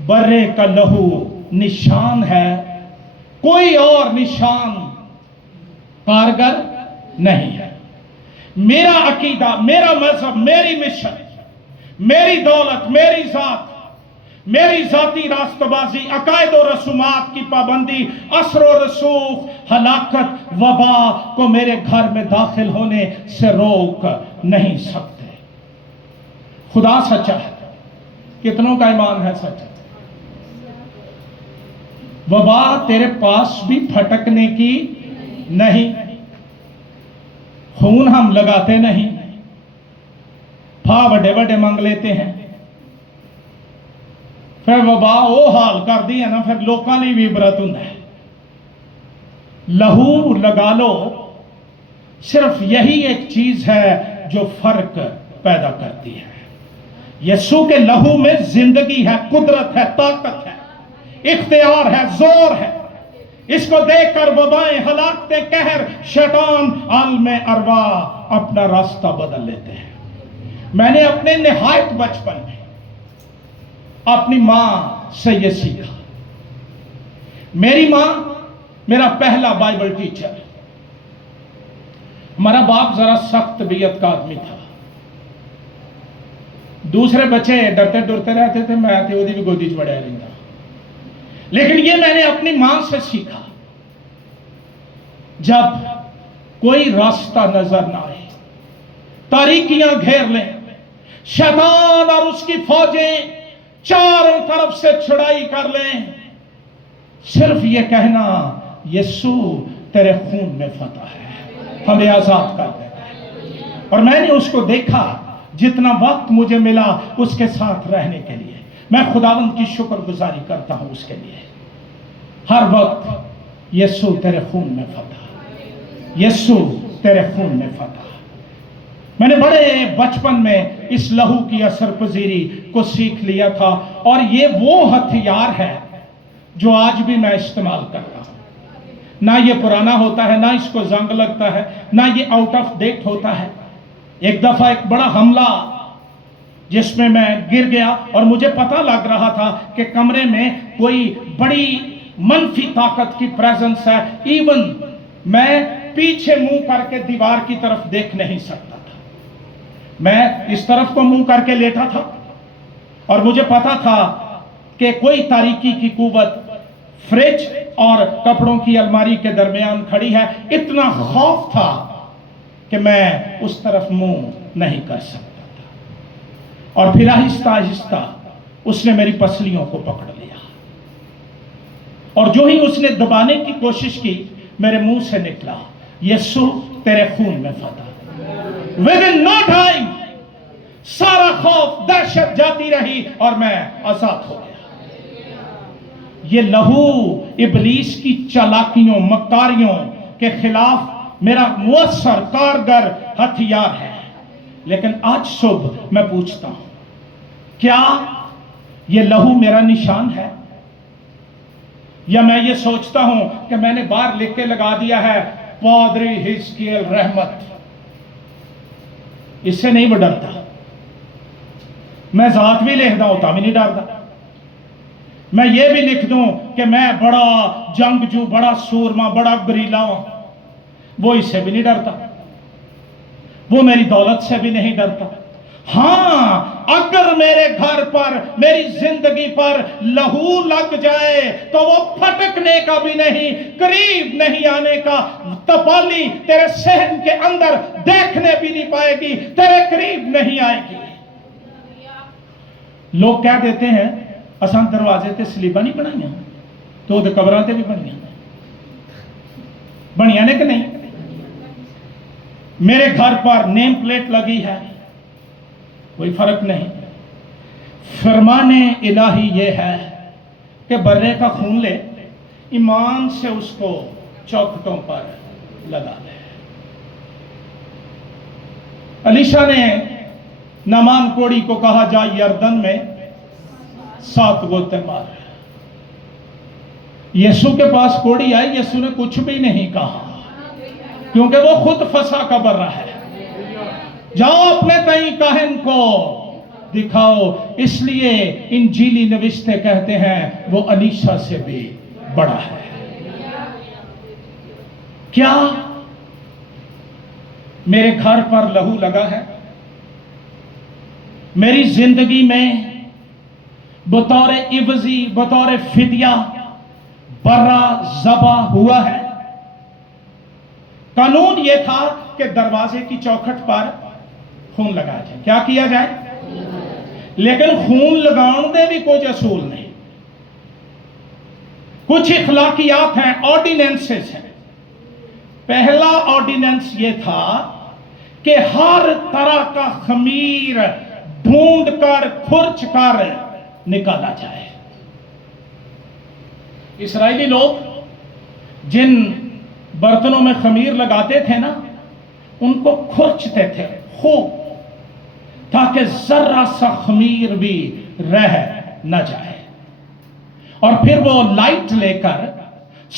برے کا لہو نشان ہے, کوئی اور نشان کارگر نہیں ہے. میرا عقیدہ, میرا مذہب, میری مشن, میری دولت, میری ذات, میری ذاتی راستہ بازی, عقائد و رسومات کی پابندی, اثر و رسوخ, ہلاکت, وبا کو میرے گھر میں داخل ہونے سے روک نہیں سکتے. خدا سچا ہے. کتنوں کا ایمان ہے سچا؟ وبا تیرے پاس بھی پھٹکنے کی نہیں. خون ہم لگاتے نہیں, پھا بڑے بڑے منگ لیتے ہیں, پھر وبا وہ حال کر دی ہے نا, پھر لوکاں نہیں بھی عبرت ہوں ہے. لہو لگا لو, صرف یہی ایک چیز ہے جو فرق پیدا کرتی ہے. یسوع کے لہو میں زندگی ہے, قدرت ہے, طاقت ہے, اختیار ہے, زور ہے. اس کو دیکھ کر وبائیں, ہلاکتیں, قہر, شیطان, عالم ارواح اپنا راستہ بدل لیتے ہیں. میں نے اپنے نہایت بچپن میں اپنی ماں سے یہ سیکھا. میری ماں میرا پہلا بائبل ٹیچر. ہمارا باپ ذرا سخت طبیعت کا آدمی تھا. دوسرے بچے ڈرتے ڈرتے رہتے تھے, میں آتے وہ بھی گودی چڑھا رہی تھا. لیکن یہ میں نے اپنی ماں سے سیکھا, جب کوئی راستہ نظر نہ آئے, تاریکیاں گھیر لیں, شیطان اور اس کی فوجیں چاروں طرف سے چھڑائی کر لیں, صرف یہ کہنا یسوع تیرے خون میں فتح ہے, ہمیں آزاد کر دے. اور میں نے اس کو دیکھا, جتنا وقت مجھے ملا اس کے ساتھ رہنے کے لیے میں خداوند کی شکر گزاری کرتا ہوں. اس کے لیے ہر وقت یسوع تیرے خون میں فتح, یسوع تیرے خون میں فتح. میں نے بڑے بچپن میں اس لہو کی اثر پذیری کو سیکھ لیا تھا, اور یہ وہ ہتھیار ہے جو آج بھی میں استعمال کرتا ہوں. ना ये पुराना होता है, ना इसको जंग लगता है, ना ये आउट ऑफ डेट होता है। एक दफा एक बड़ा हमला जिसमें मैं गिर गया और मुझे पता लग रहा था कि कमरे में कोई बड़ी मनफी ताकत की प्रेजेंस है। इवन मैं पीछे मुंह करके दीवार की तरफ देख नहीं सकता था, मैं इस तरफ को मुंह करके लेटा था और मुझे पता था कि कोई तारीकी की कुव्वत फ्रिज और कपड़ों की अलमारी के दरमियान खड़ी है। इतना खौफ था कि मैं उस तरफ मुंह नहीं कर सकता था। और फिर आहिस्ता आहिस्ता उसने मेरी पसलियों को पकड़ लिया और जो ही उसने दबाने की कोशिश की मेरे मुंह से निकला, यीशु तेरे खून में फटा। विद इन नो टाइम सारा खौफ दहशत जाती रही और मैं आजाद हो गया। ये लहू इबलीस की चालाकियों मक्कारियों के खिलाफ मेरा मुअस्सर कारगर हथियार है। लेकिन आज सुबह मैं पूछता हूं, क्या ये लहू मेरा निशान है? या मैं ये सोचता हूं कि मैंने बाहर लिख के लगा दिया है पादरी हिजकिय्याल रहमत, इससे नहीं वो डरता। मैं जात भी लिख दूं तो भी नहीं डरता। मैं ये भी लिख दूं कि मैं बड़ा जंगजू, बड़ा सूरमा, बड़ा गुरीला हूं, वो इससे भी नहीं डरता। वो मेरी दौलत से भी नहीं डरता। हां, अगर मेरे घर पर, मेरी जिंदगी पर लहू लग जाए तो वो फटकने का भी नहीं, करीब नहीं आने का। तपाली तेरे सहन के अंदर देखने भी नहीं पाएगी, तेरे करीब नहीं आएगी। लोग क्या देते हैं, असां दरवाजे ते सलीबा नहीं बनाइया तो कबरां ते भी बनिया ने कि नहीं? मेरे घर पर नेम प्लेट लगी है, कोई फर्क नहीं। फरमाने इलाही ये है कि बर्रे का खून ले, ईमान से उसको चौखटों पर लगा ले। अलीशा ने नामान कोड़ी को कहा, जा यर्दन में 7 गोते मार। यीशु के पास कोड़ी आई, यीशु ने कुछ भी नहीं कहा क्योंकि वो खुद फंसा का बर्रा है। जाओ अपने तई काहिन को दिखाओ। इसलिए इंजीली नविश्ते कहते हैं वो अलीशा से भी बड़ा है। क्या मेरे घर पर लहू लगा है? मेरी जिंदगी में बतौर इवजी, बतौर फिदिया बर्रा ज़बा हुआ है। कानून यह था कि दरवाजे की चौखट पर खून लगाया जाए। क्या किया जाए? लेकिन खून लगाने दे भी कोई असूल नहीं। कुछ इखलाकियात हैं, ऑर्डिनेंसेस हैं। पहला ऑर्डिनेंस यह था कि हर तरह का खमीर ढूंढ कर, खुर्च कर निकाला जाए। इस्राएली लोग जिन बर्तनों में खमीर लगाते थे ना, उनको खुर्चते थे खूब, ताकि जर्रा सा खमीर भी रह न जाए। और फिर वो लाइट लेकर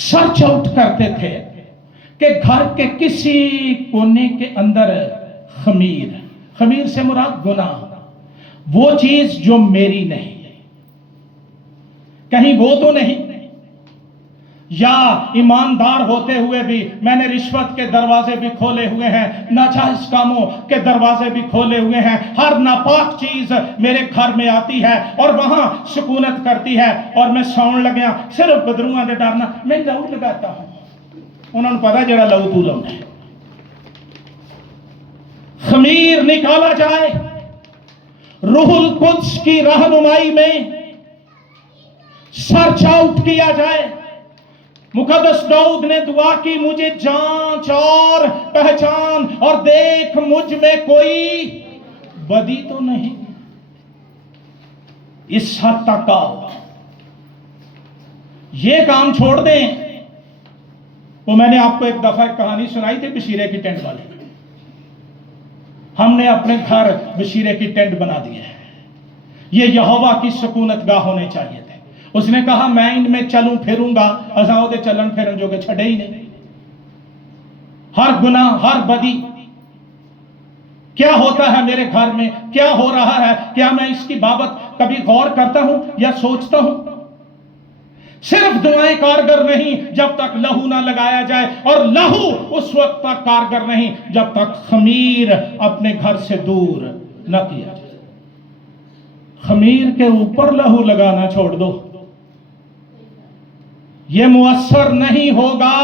सर्च आउट करते थे कि घर के किसी कोने के अंदर खमीर, खमीर से मुराद गुनाह, वो चीज जो मेरी नहीं, कहीं वो तो नहीं, या ईमानदार होते हुए भी मैंने रिश्वत के दरवाजे भी खोले हुए हैं, नाजायज कामों के दरवाजे भी खोले हुए हैं। हर नापाक चीज मेरे घर में आती है और वहां सुकूनत करती है और मैं सौन लग गया सिर्फ बदरूआ दे डरना, मैं लहू लगाता हूं। उन्होंने पता जरा लहू तू लाउना है। खमीर निकाला जाए, रूहुल कुद्स की रहनुमाई में सर्च आउट किया जाए। मुकद्दस दाऊद ने दुआ की, मुझे जांच और पहचान और देख मुझ में कोई बदी तो नहीं। इस हद तक आओ, ये काम छोड़ दें। वो मैंने आपको एक दफा एक कहानी सुनाई थी बशीरे की टेंट वाली। हमने अपने घर बशीरे की टेंट बना दी है। ये यहोवा की सुकूनत गाह होने चाहिए थे। उसने कहा मैं इनमें चलूं फिरूंगा, असा ओदे चलन फिरन जो के छड़े ही नहीं। हर गुनाह, हर बदी क्या होता है मेरे घर में, क्या हो रहा है, क्या मैं इसकी बाबत कभी गौर करता हूं या सोचता हूं? सिर्फ दुआएं कारगर नहीं जब तक लहू ना लगाया जाए, और लहू उस वक्त तक कारगर नहीं जब तक खमीर अपने घर से दूर न किया जाए। खमीर के ऊपर लहू लगाना छोड़ दो, ये मुअस्सर नहीं होगा।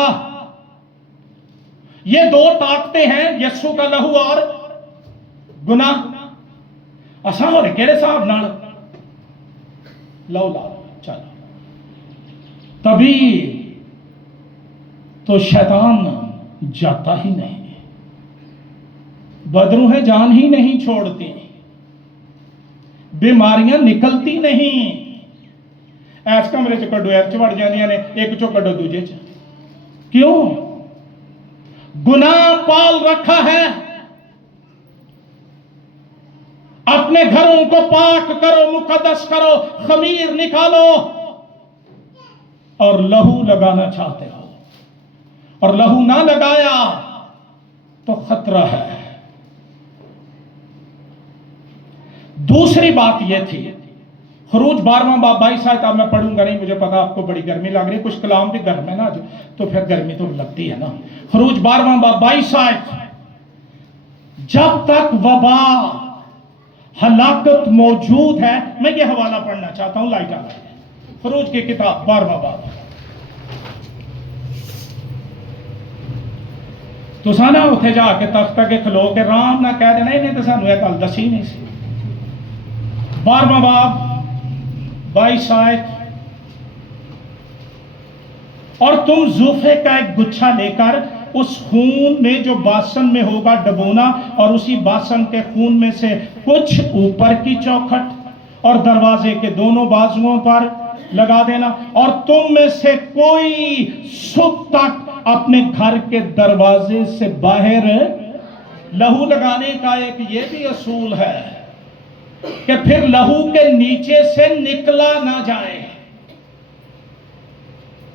ये दो ताकतें हैं, यस्सु का लहू और गुनाह। असा हो केड़े साहब नाल लहू ला चल, तभी तो शैतान जाता ही नहीं, बदरूहें जान ही नहीं छोड़ती, बीमारियां निकलती नहीं। ऐस कमरे च कड्डो एर च वड़ जांदियां ने, एक चो कड्डो दूजे च। क्यों? गुनाह पाल रखा है। अपने घरों को पाक करो, मुकद्दस करो, खमीर निकालो, और लहू लगाना चाहते हो, और लहू ना लगाया तो खतरा है। दूसरी बात यह थी, खरूज 12वां बाब 22 आयत। अब मैं पढ़ूंगा नहीं, मुझे पता आपको बड़ी गर्मी लग रही है, कुछ कलाम भी गर्म है ना आज, तो फिर गर्मी तो लगती है ना। खरूज 12वां बाब 22 आयत, जब तक वबा हलाकत मौजूद है, मैं ये हवाला पढ़ना चाहता हूं, लाइट आ रही है, खरूज की किताब 12वां बाब। तो साना उथे जाके तख्त अगे खलो के राम ना कह देना इन्हें तो सानू यह गल दसी नहीं सी। 12वां बाब 22 आयत, और तुम जूफे का एक गुच्छा लेकर उस खून में जो बासन में होगा डबोना, और उसी बासन के खून में से कुछ ऊपर की चौखट और दरवाजे के दोनों बाजुओं पर लगा देना, और तुम में से कोई सुबह तक अपने घर के दरवाजे से बाहर। लहू लगाने का एक ये भी असूल है कि फिर लहू के नीचे से निकला ना जाए।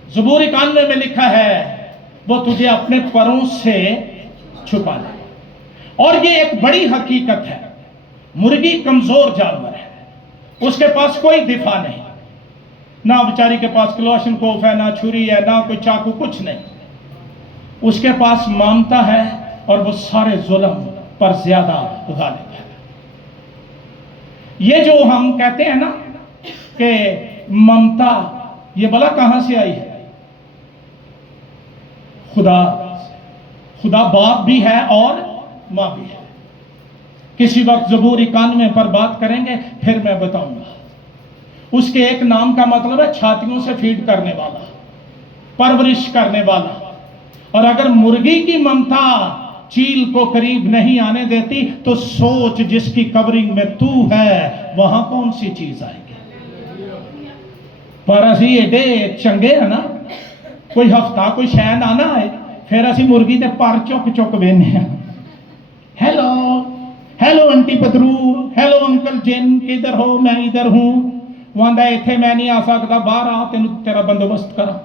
ज़बूर 91 में लिखा है, वो तुझे अपने परों से छुपा ले। और ये एक बड़ी हकीकत है, मुर्गी कमजोर जानवर है, उसके पास कोई दिफा नहीं, ना बेचारी के पास क्लाशनकोफ है, ना छुरी है, ना कोई चाकू, कुछ नहीं। उसके पास ममता है, और वो सारे जुल्म पर ज्यादा गालिब है। ये जो हम कहते हैं ना कि ममता, ये भला कहां से आई है? खुदा बाप भी है और मां भी है। किसी वक्त ज़बूर 91 पर बात करेंगे, फिर मैं बताऊंगा। उसके एक नाम का मतलब है छातियों से फीड करने वाला, परवरिश करने वाला। और अगर मुर्गी की ममता चील को करीब नहीं आने देती, तो सोच जिसकी कवरिंग में तू है, वहां कौन सी चीज आएगी? पर असी एडे चंगे है ना, कोई हफ्ता कोई शह ना ना आए, फिर असी मुर्गी ते पर चुक चुक बेने। हेलो हेलो आंटी पदरू, हेलो अंकल जिन, किधर हो? मैं इधर हूं। वो आंदा इत्थे मैं नहीं आ सकता, बाहर आ, तेन तेरा बंदोबस्त करा।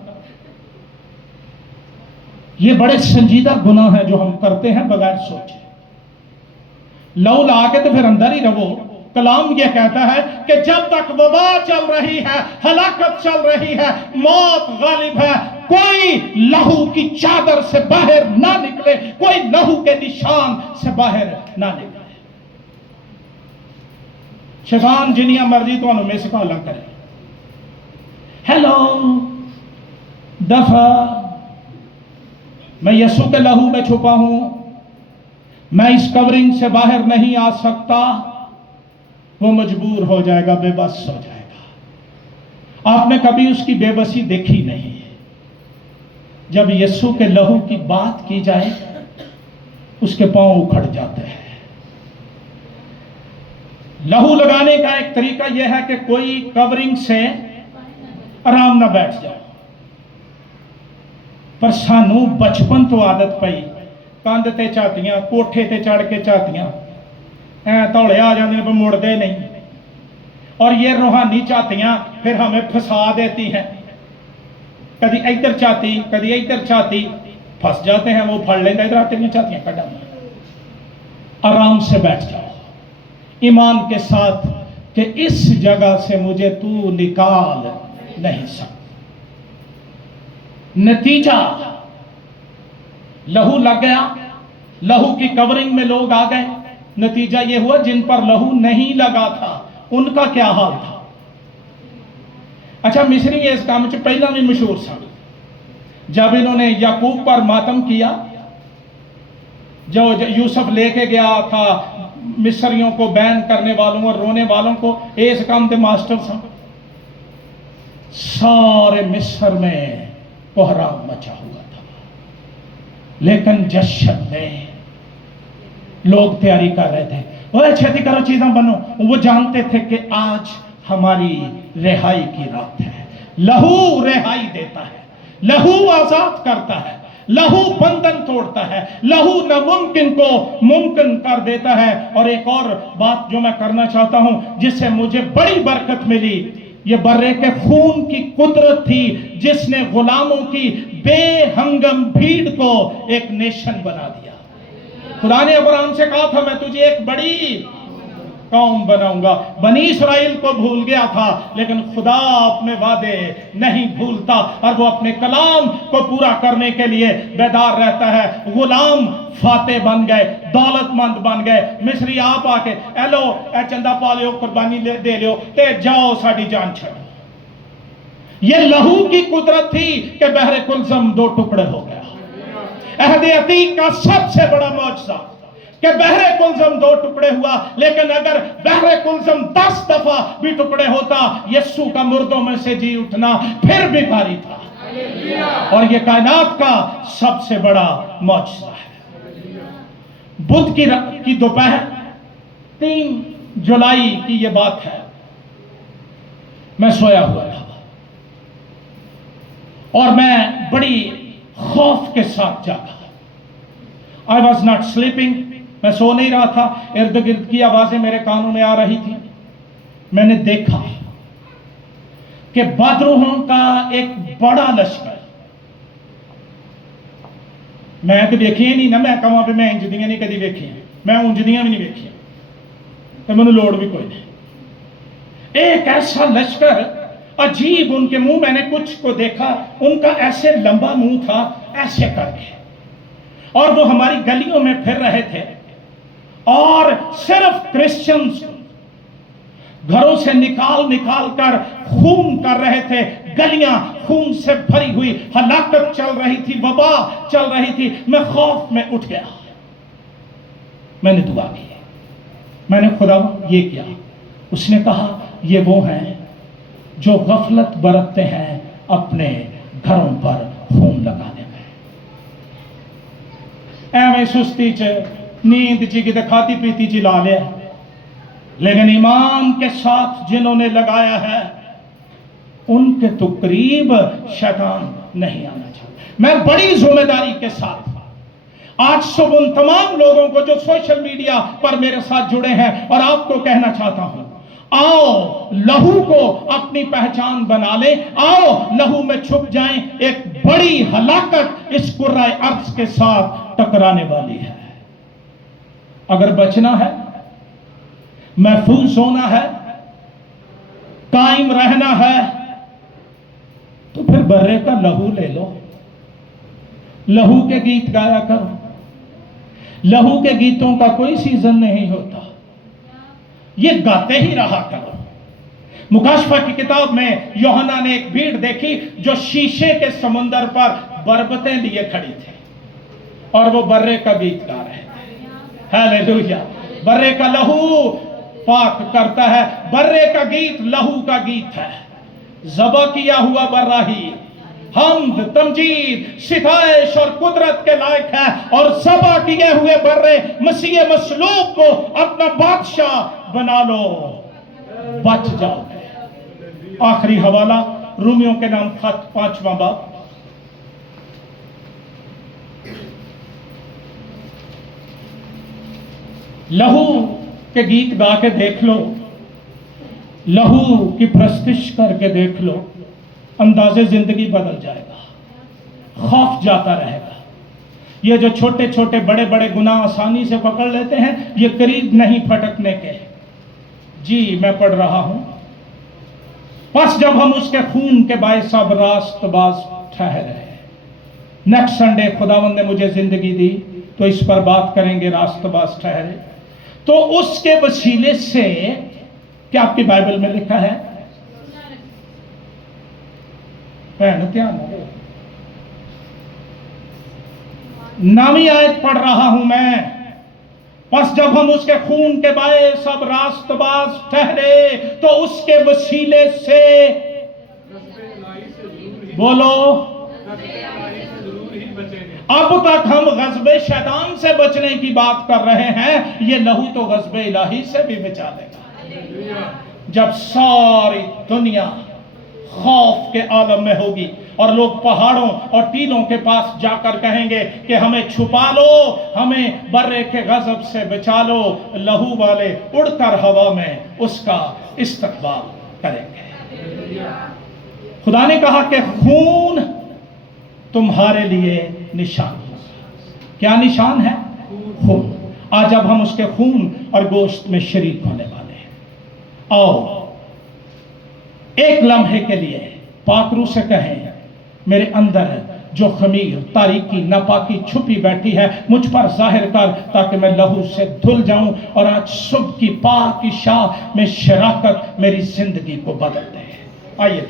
ये बड़े संजीदा गुनाह है जो हम करते हैं बगैर सोचे। लहू ला के तो फिर अंदर ही रहो। कलाम यह कहता है कि जब तक वबा चल रही है, हलाकत चल रही है, मौत गालिब है, कोई लहू की चादर से बाहर ना निकले, कोई लहू के निशान से बाहर ना निकले। शैतान जिनिया मर्जी तो मिस कॉल करे, हेलो दफा, मैं यीशु के लहू में छुपा हूं, मैं इस कवरिंग से बाहर नहीं आ सकता। वो मजबूर हो जाएगा, बेबस हो जाएगा। आपने कभी उसकी बेबसी देखी नहीं है। जब यीशु के लहू की बात की जाए, उसके पांव उखड़ जाते हैं। लहू लगाने का एक तरीका यह है कि कोई कवरिंग से आराम ना बैठ जाए। पर सानू बचपन तो आदत पई, कंध ते झातियां, कोठे ते चढ़ के झातियां, ऐ धौले आ जाते पर मुड़ते नहीं। اور یہ روحانی چاہتیاں پھر ہمیں پھنسا دیتی ہیں، کدی ادھر چاہتی کدی ادھر چاہتی، پھنس جاتے ہیں، وہ پھڑ لینا ادھر آتے نہیں چاہتیاں کڈا۔ آرام سے بیٹھ جاؤ ایمان کے ساتھ کہ اس جگہ سے مجھے تو نکال نہیں سکتا۔ نتیجہ لہو لگ گیا، لہو کی کورنگ میں لوگ آ گئے، نتیجہ یہ ہوا جن پر لہو نہیں لگا تھا ان کا کیا حال تھا؟ اچھا مصری اس کام سے پہلا بھی مشہور سن، جب انہوں نے یعقوب پر ماتم کیا، جو یوسف لے کے گیا تھا مصریوں کو بین کرنے والوں اور رونے والوں کو، اس کام دے ماسٹر سن، سارے مصر میں کوہرام مچا ہوا تھا، لیکن جشن میں لوگ تیاری کر رہے تھے، وہ چھتی کرو چیزاں بنو، وہ جانتے تھے کہ آج ہماری رہائی کی رات ہے۔ لہو رہائی دیتا ہے، لہو آزاد کرتا ہے، لہو بندھن توڑتا ہے، لہو ناممکن کو ممکن کر دیتا ہے۔ اور ایک اور بات جو میں کرنا چاہتا ہوں جس سے مجھے بڑی برکت ملی، یہ برے کے خون کی قدرت تھی جس نے غلاموں کی بے ہنگم بھیڑ کو ایک نیشن بنا دیا۔ خدا نے ابراہیم سے کہا تھا میں تجھے ایک بڑی قوم بناؤں گا، بنی اسرائیل کو بھول گیا تھا لیکن خدا اپنے وعدے نہیں بھولتا، اور وہ اپنے کلام کو پورا کرنے کے لیے بیدار رہتا ہے۔ غلام فاتح بن گئے، دولت مند بن گئے، مصری آپ آ کے اے لو اے چندہ پا لیو، قربانی دے لیو تے جاؤ ساڑی جان چھڑو۔ یہ لہو کی قدرت تھی کہ بحر کلزم دو ٹکڑے ہو گیا۔ عہد عتیق کا سب سے بڑا معجزہ کہ بحر کلزم دو ٹکڑے ہوا، لیکن اگر بحر کلزم 10 دفعہ بھی ٹکڑے ہوتا، یسوع کا مردوں میں سے جی اٹھنا پھر بھی بھاری تھا، اور یہ کائنات کا سب سے بڑا معجزہ ہے۔ بدھ کی دوپہر 3 جولائی کی یہ بات ہے، میں سویا ہوا تھا اور میں بڑی خوف کے ساتھ جاگا۔ I was not sleeping، میں سو نہیں رہا تھا، ارد گرد کی آوازیں میرے کانوں میں آ رہی تھی۔ میں نے دیکھا کہ بدروحوں کا ایک بڑا لشکر، میں تو دیکھی ہی نہیں نا، میں کہاں پہ میں انجدیاں نہیں کدی دیکھی ہیں، میں انجدیاں بھی نہیں دیکھی ہیں، تو میں نے لوڑ بھی کوئی نہیں۔ ایک ایسا لشکر عجیب، ان کے منہ میں نے کچھ کو دیکھا، ان کا ایسے لمبا منہ تھا ایسے کر کے، اور وہ ہماری گلیوں میں پھر رہے تھے، اور صرف کرسچنز گھروں سے نکال کر خون کر رہے تھے، گلیاں خون سے بھری ہوئی، ہلاکت چل رہی تھی، وبا چل رہی تھی۔ میں خوف میں اٹھ گیا، میں نے دعا کی، میں نے خدا یہ کیا؟ اس نے کہا یہ وہ ہیں جو غفلت برتتے ہیں اپنے گھروں پر خون لگانے میں۔ ایویں سستی چ نیند چی کی کھاتی پیتی چی لا لیا، لیکن ایمان کے ساتھ جنہوں نے لگایا ہے ان کے تو قریب شیطان نہیں آنا چاہتا۔ میں بڑی ذمہ داری کے ساتھ آج صبح ان تمام لوگوں کو جو سوشل میڈیا پر میرے ساتھ جڑے ہیں اور آپ کو کہنا چاہتا ہوں، آؤ لہو کو اپنی پہچان بنا لیں، آؤ لہو میں چھپ جائیں۔ ایک بڑی ہلاکت اس کرۂ ارض کے ساتھ ٹکرانے والی ہے۔ اگر بچنا ہے، محفوظ ہونا ہے، قائم رہنا ہے، تو پھر برے کا لہو لے لو، لہو کے گیت گایا کرو۔ لہو کے گیتوں کا کوئی سیزن نہیں ہوتا، یہ گاتے ہی رہا کرو۔ مکاشفہ کی کتاب میں یوحنا نے ایک بھیڑ دیکھی جو شیشے کے سمندر پر بربتیں لیے کھڑی تھی، اور وہ برے کا گیت گا رہے تھے۔ ہیلیلویا! برے کا لہو پاک کرتا ہے، برے کا گیت لہو کا گیت ہے۔ ذبح کیا ہوا برہ ہی حمد، تمجید، ستائش اور قدرت کے لائق ہے، اور ذبح کیے ہوئے برے مسیح مصلوب کو اپنا بادشاہ بنا لو، بچ جاؤ گے۔ آخری حوالہ رومیوں کے نام خط 5واں باب، لہو کے گیت گا کے دیکھ لو، लहू की प्रस्तिश करके देख लो, अंदाजे जिंदगी बदल जाएगा, खौफ जाता रहेगा। ये जो छोटे छोटे बड़े बड़े गुनाह आसानी से पकड़ लेते हैं, ये करीब नहीं फटकने के। जी मैं पढ़ रहा हूं, बस जब हम उसके खून के बायस अब रास्तबाज ठहरे। नेक्स्ट संडे खुदावंद ने मुझे जिंदगी दी तो इस पर बात करेंगे, रास्तबाज ठहरे। तो उसके वसीले से, क्या आपकी बाइबल में लिखा है? ध्यान, नामी आयत पढ़ रहा हूं मैं। बस जब हम उसके खून के बाए सब रास्तबाज ठहरे तो उसके वसीले से, बोलो, अब तक हम गज़बे शैतान से बचने की बात कर रहे हैं, ये लहू तो गज़बे इलाही से भी बचा देगा। जब सारी दुनिया खौफ के आलम में होगी और लोग पहाड़ों और टीलों के पास जाकर कहेंगे कि हमें छुपा लो, हमें बर्रे के गजब से बचा लो, लहू वाले उड़कर हवा में उसका इस्तकबाल करेंगे। खुदा ने कहा कि खून तुम्हारे लिए निशान। क्या निशान है? खून। आज अब हम उसके खून और गोश्त में शरीक होने वाले हैं। आओ एक लम्हे के लिए पाक रूह से कहें, मेरे अंदर जो खमीर, तारीकी, नापाकी छुपी बैठी है, मुझ पर जाहिर कर, ताकि मैं लहू से धुल जाऊं और आज सुबह की पाक की शाह में शराकत मेरी जिंदगी को बदल दे। आइए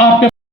आपके